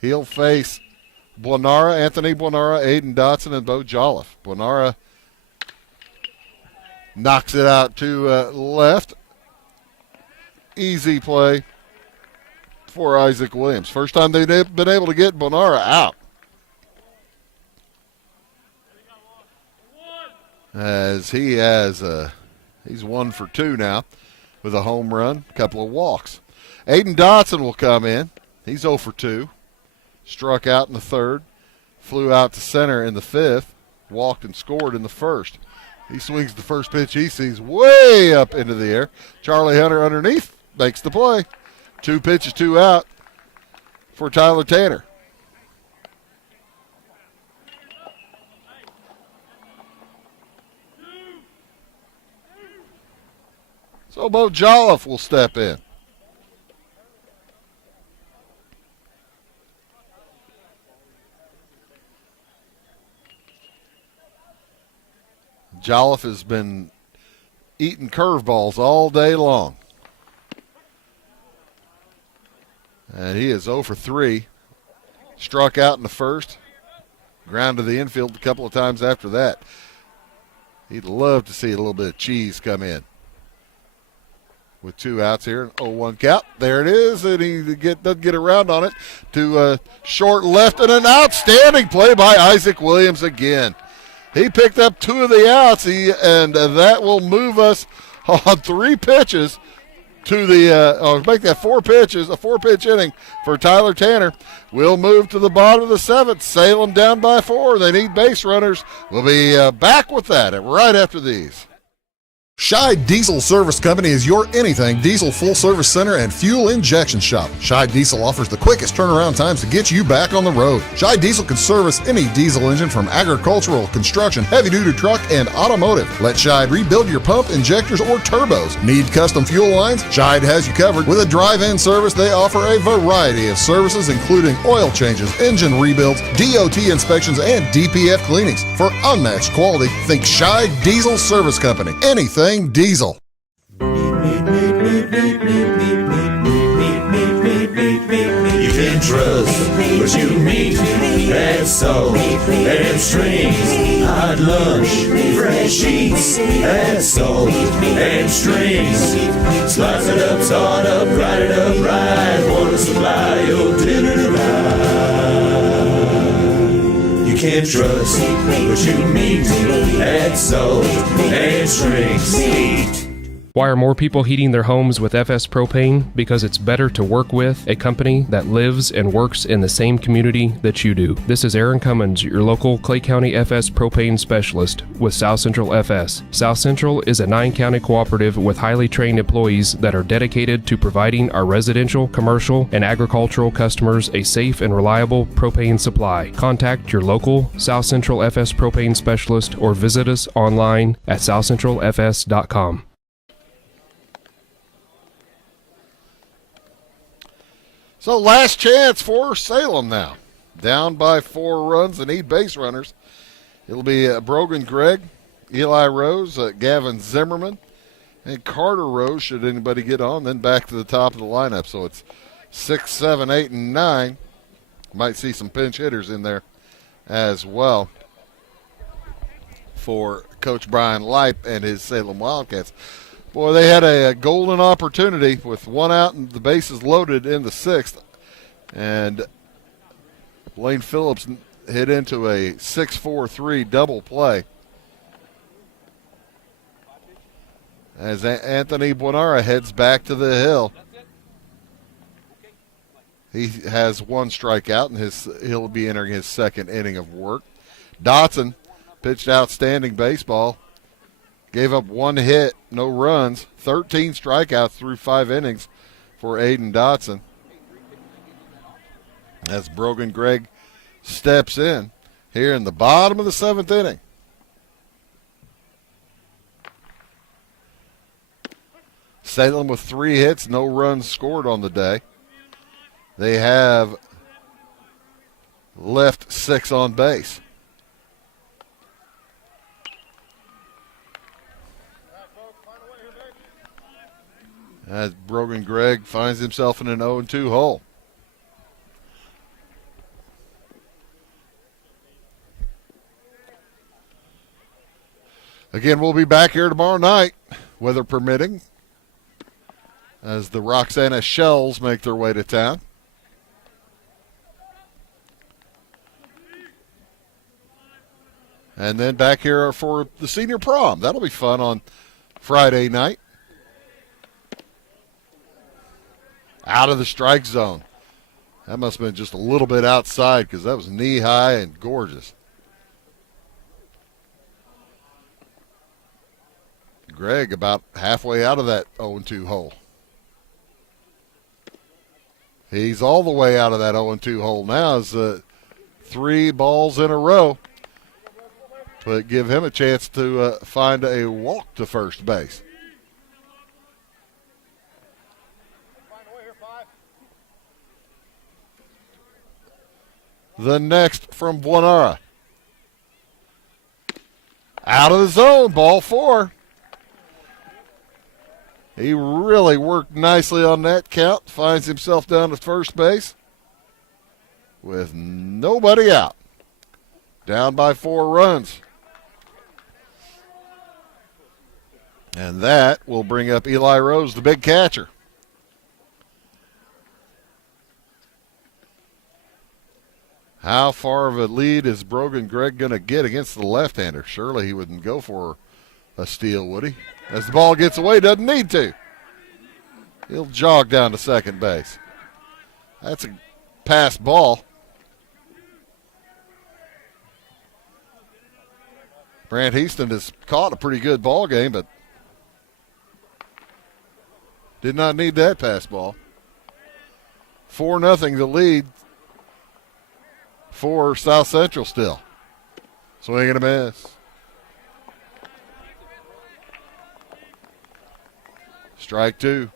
He'll face Anthony Buonara, Aiden Dotson, and Bo Jolliffe. Buonara knocks it out to left. Easy play for Isaac Williams. First time they've been able to get Buonara out. As he has he's 1 for 2 now with a home run, a couple of walks. Aiden Dotson will come in. He's 0 for 2. Struck out in the third, flew out to center in the fifth, walked and scored in the first. He swings the first pitch he sees way up into the air. Charlie Hunter underneath makes the play. 2 pitches, 2 out for Tyler Tanner. So Bo Jolliffe will step in. Jolliffe has been eating curveballs all day long. And he is 0 for 3. Struck out in the first. Ground to the infield a couple of times after that. He'd love to see a little bit of cheese come in. With 2 outs here, 0-1 count. There it is, and he doesn't get around on it to short left, and an outstanding play by Isaac Williams again. He picked up 2 of the outs, and that will move us on 3 pitches to the make that 4 pitches, a 4-pitch inning for Tyler Tanner. We'll move to the bottom of the 7th. Salem down by 4. They need base runners. We'll be back with that right after these. Scheid Diesel Service Company is your anything diesel full-service center and fuel injection shop. Scheid Diesel offers the quickest turnaround times to get you back on the road. Scheid Diesel can service any diesel engine from agricultural, construction, heavy-duty truck, and automotive. Let Scheid rebuild your pump, injectors, or turbos. Need custom fuel lines? Scheid has you covered. With a drive-in service, they offer a variety of services, including oil changes, engine rebuilds, DOT inspections, and DPF cleanings. For unmatched quality, think Scheid Diesel Service Company. Anything diesel. You can trust what you meet at Salt and Strings. Hot lunch, fresh sheets at Salt and Strings. Slice it up, saw it up, grind it up right. Want to supply your dinner tonight. You can trust what you meet at Salt and Strings. Why are more people heating their homes with FS Propane? Because it's better to work with a company that lives and works in the same community that you do. This is Aaron Cummins, your local Clay County FS Propane specialist with South Central FS. South Central is a 9-county cooperative with highly trained employees that are dedicated to providing our residential, commercial, and agricultural customers a safe and reliable propane supply. Contact your local South Central FS Propane specialist or visit us online at southcentralfs.com. So last chance for Salem now. Down by 4 runs and need base runners. It'll be Brogan Gregg, Eli Rose, Gavin Zimmerman, and Carter Rose should anybody get on. Then back to the top of the lineup. So it's 6, 7, 8, and 9. Might see some pinch hitters in there as well for Coach Brian Leip and his Salem Wildcats. Boy, they had a golden opportunity with 1 out and the bases loaded in the 6th. And Lane Phillips hit into a 6-4-3 double play. as Anthony Buonara heads back to the hill. He has one strikeout, and he'll be entering his second inning of work. Dotson pitched outstanding baseball. Gave up one hit, no runs, 13 strikeouts through 5 innings for Aiden Dotson. As Brogan Gregg steps in here in the bottom of the 7th inning. Salem with 3 hits, no runs scored on the day. They have left 6 on base. As Brogan Gregg finds himself in an 0-2 hole. Again, we'll be back here tomorrow night, weather permitting, as the Roxana Shells make their way to town. And then back here for the senior prom. That'll be fun on Friday night. Out of the strike zone. That must have been just a little bit outside because that was knee-high and gorgeous. Gregg about halfway out of that 0-2 hole. He's all the way out of that 0-2 hole now as 3 balls in a row. But give him a chance to find a walk to first base. The next from Buonara. Out of the zone, ball 4. He really worked nicely on that count. Finds himself down to first base with nobody out. Down by 4 runs. And that will bring up Eli Rose, the big catcher. How far of a lead is Brogan Gregg going to get against the left-hander? Surely he wouldn't go for a steal, would he? As the ball gets away, doesn't need to. He'll jog down to second base. That's a pass ball. Brant Heaston has caught a pretty good ball game, but did not need that pass ball. 4-0 the lead for South Central still. Swing and a miss. Strike 2.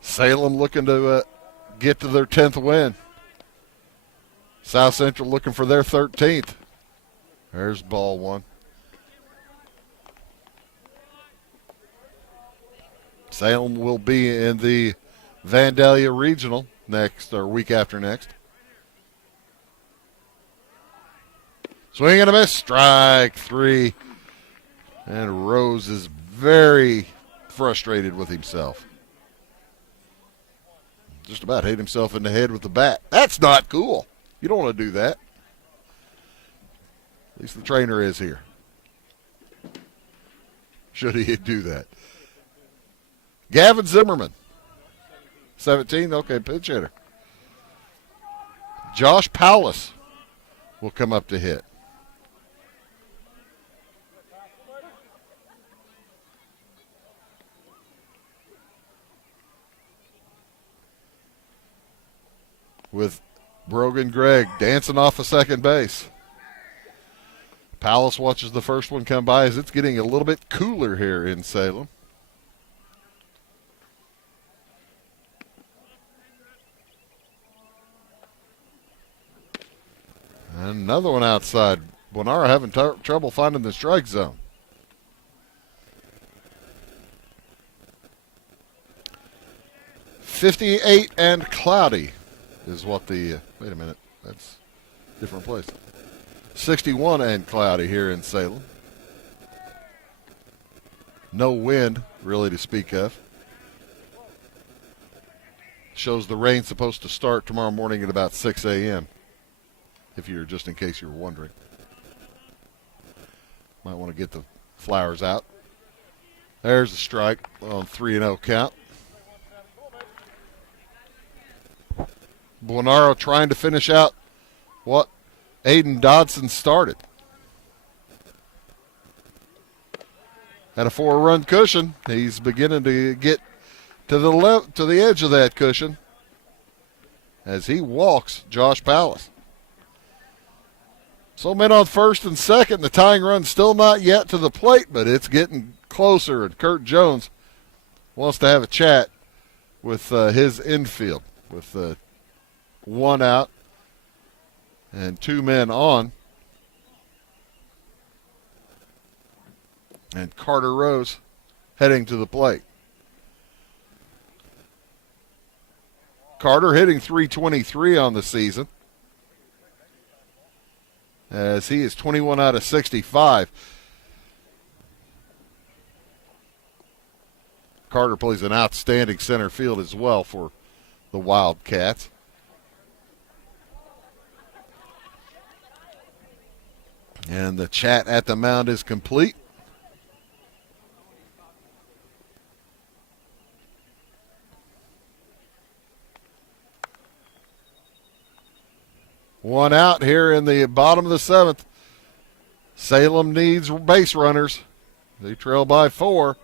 Salem looking to get to their 10th win. South Central looking for their 13th. There's ball 1. Salem will be in the Vandalia Regional next, or week after next. Swing and a miss. Strike 3. And Rose is very frustrated with himself. Just about hit himself in the head with the bat. That's not cool. You don't want to do that. At least the trainer is here. Should he do that? Gavin Zimmerman. 17, okay, pitch hitter. Josh Powless will come up to hit. With Brogan Gregg dancing off of second base. Powless watches the first one come by as it's getting a little bit cooler here in Salem. Another one outside. Buonara having trouble finding the strike zone. .58 and cloudy is what the, wait a minute, that's a different place. 61 and cloudy here in Salem. No wind really to speak of. Shows the rain's supposed to start tomorrow morning at about 6 a.m. if you're, just in case you were wondering. Might want to get the flowers out. There's the strike on 3-0 count. Buonaro trying to finish out what Aiden Dodson started. Had a 4-run cushion. He's beginning to get to the edge of that cushion as he walks Josh Pallas. So men on first and second. The tying run still not yet to the plate, but it's getting closer. And Kurt Jones wants to have a chat with his infield with 1 out and 2 men on. And Carter Rose heading to the plate. Carter hitting .323 on the season, as he is 21 out of 65. Carter plays an outstanding center field as well for the Wildcats. And the chat at the mound is complete. One out here in the bottom of the 7th. Salem needs base runners. They trail by 4.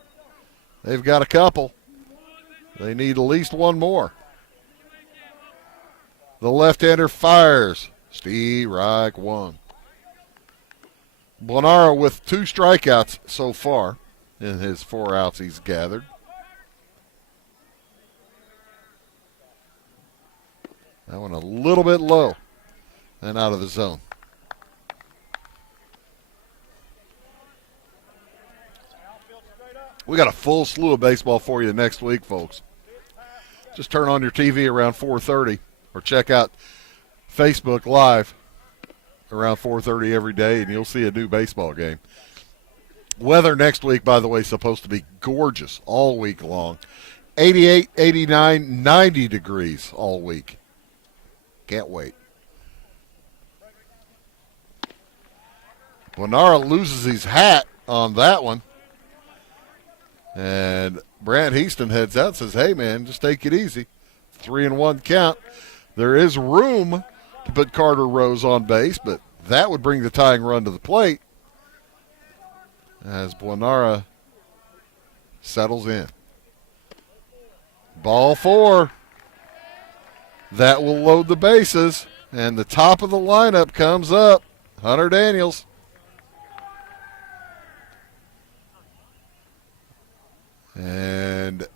They've got a couple. They need at least one more. The left-hander fires. Strike 1. Buonaro with 2 strikeouts so far in his 4 outs he's gathered. That one a little bit low and out of the zone. We got a full slew of baseball for you next week, folks. Just turn on your TV around 4:30 or check out Facebook Live around 4:30 every day, and you'll see a new baseball game. Weather next week, by the way, is supposed to be gorgeous all week long. 88, 89, 90 degrees all week. Can't wait. Buonaro loses his hat on that one. And Brant Heaston heads out and says, hey, man, just take it easy. 3-1 count. There is room to put Carter Rose on base, but that would bring the tying run to the plate as Buonaro settles in. Ball 4. That will load the bases, and the top of the lineup comes up. Hunter Daniels. And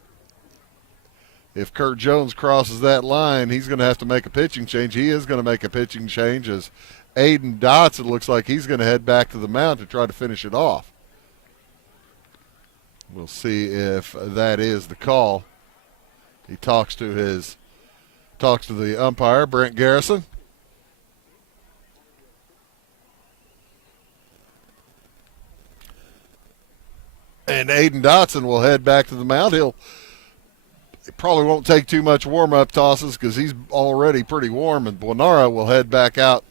if Kurt Jones crosses that line, he's going to have to make a pitching change. He is going to make a pitching change as Aiden Dotson looks like he's going to head back to the mound to try to finish it off. We'll see if that is the call. He talks to the umpire, Brent Garrison. And Aiden Dotson will head back to the mound. He probably won't take too much warm-up tosses because he's already pretty warm. And Buonaro will head back out,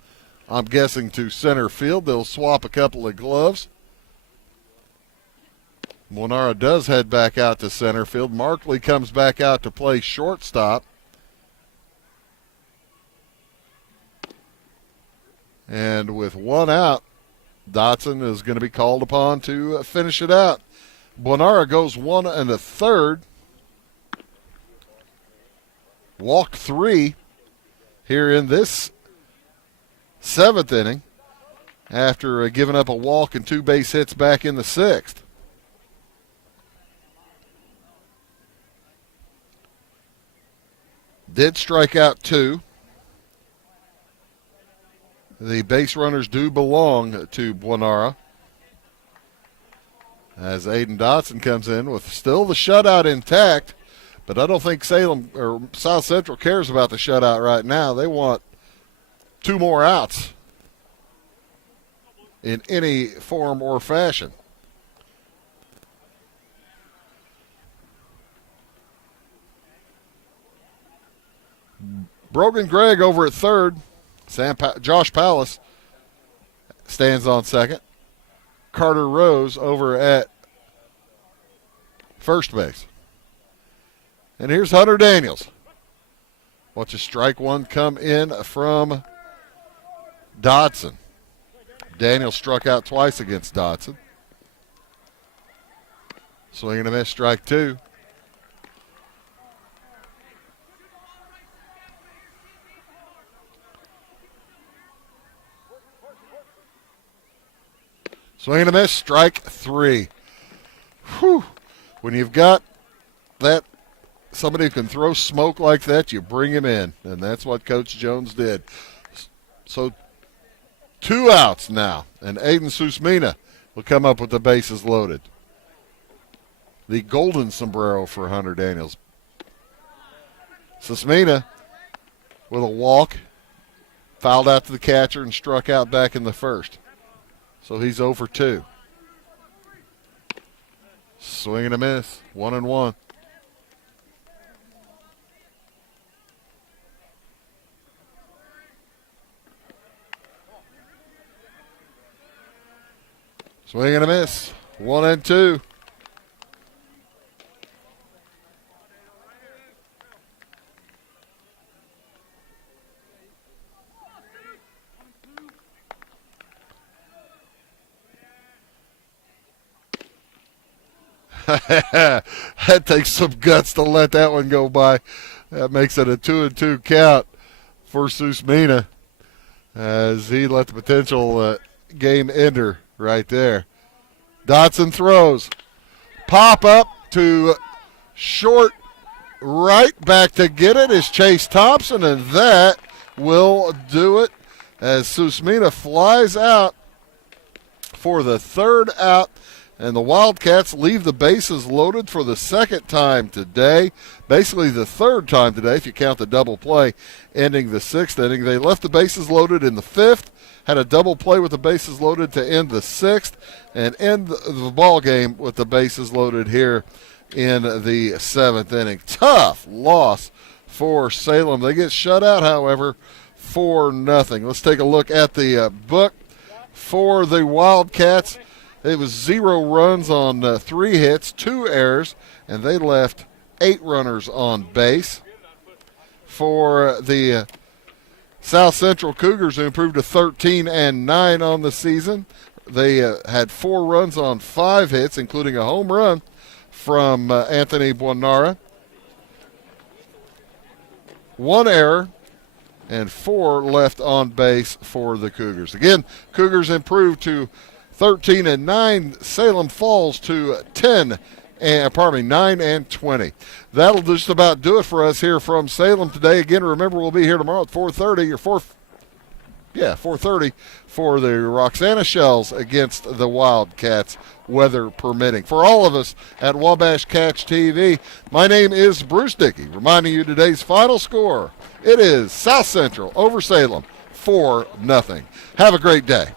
I'm guessing, to center field. They'll swap a couple of gloves. Buonaro does head back out to center field. Markley comes back out to play shortstop. And with 1 out, Dotson is going to be called upon to finish it out. Buonaro goes 1 1/3. Walked 3 here in this 7th inning after giving up a walk and 2 base hits back in the 6th. Did strike out 2. The base runners do belong to Buonaro. As Aiden Dotson comes in with still the shutout intact, but I don't think Salem or South Central cares about the shutout right now. They want 2 more outs in any form or fashion. Brogan Gregg over at third. Josh Pallas stands on second. Carter Rose over at first base. And here's Hunter Daniels. Watch a strike one come in from Dodson. Daniels struck out twice against Dodson. Swing and a miss, strike two. Swing and a miss, strike three. Whew. When you've got that, somebody who can throw smoke like that, you bring him in. And that's what Coach Jones did. So 2 outs now. And Aiden Susmina will come up with the bases loaded. The golden sombrero for Hunter Daniels. Susmina with a walk, fouled out to the catcher and struck out back in the first. So he's 0 for 2. Swing and a miss, 1-1. Swing and a miss, 1-2. That takes some guts to let that one go by. That makes it a 2-2 count for Susmina as he let the potential game ender right there. Dodson throws. Pop up to short right. Back to get it is Chase Thompson, and that will do it as Susmina flies out for the third out. And the Wildcats leave the bases loaded for the second time today. Basically the third time today if you count the double play ending the sixth inning. They left the bases loaded in the fifth, had a double play with the bases loaded to end the sixth, and end the ball game with the bases loaded here in the seventh inning. Tough loss for Salem. They get shut out, however, 4-0. Let's take a look at the book for the Wildcats. It was 0 runs on 3 hits, 2 errors, and they left 8 runners on base. For the South Central Cougars, who improved to 13-9 on the season, they had 4 runs on 5 hits, including a home run from Anthony Buonara. 1 error and 4 left on base for the Cougars. Again, Cougars improved to 13-9. Salem falls to 9-20. That'll just about do it for us here from Salem today. Again, remember we'll be here tomorrow at 4:30 or 4:30 for the Roxana Shells against the Wildcats, weather permitting. For all of us at Wabash Catch TV, my name is Bruce Dickey, reminding you today's final score. It is South Central over Salem, 4-0. Have a great day.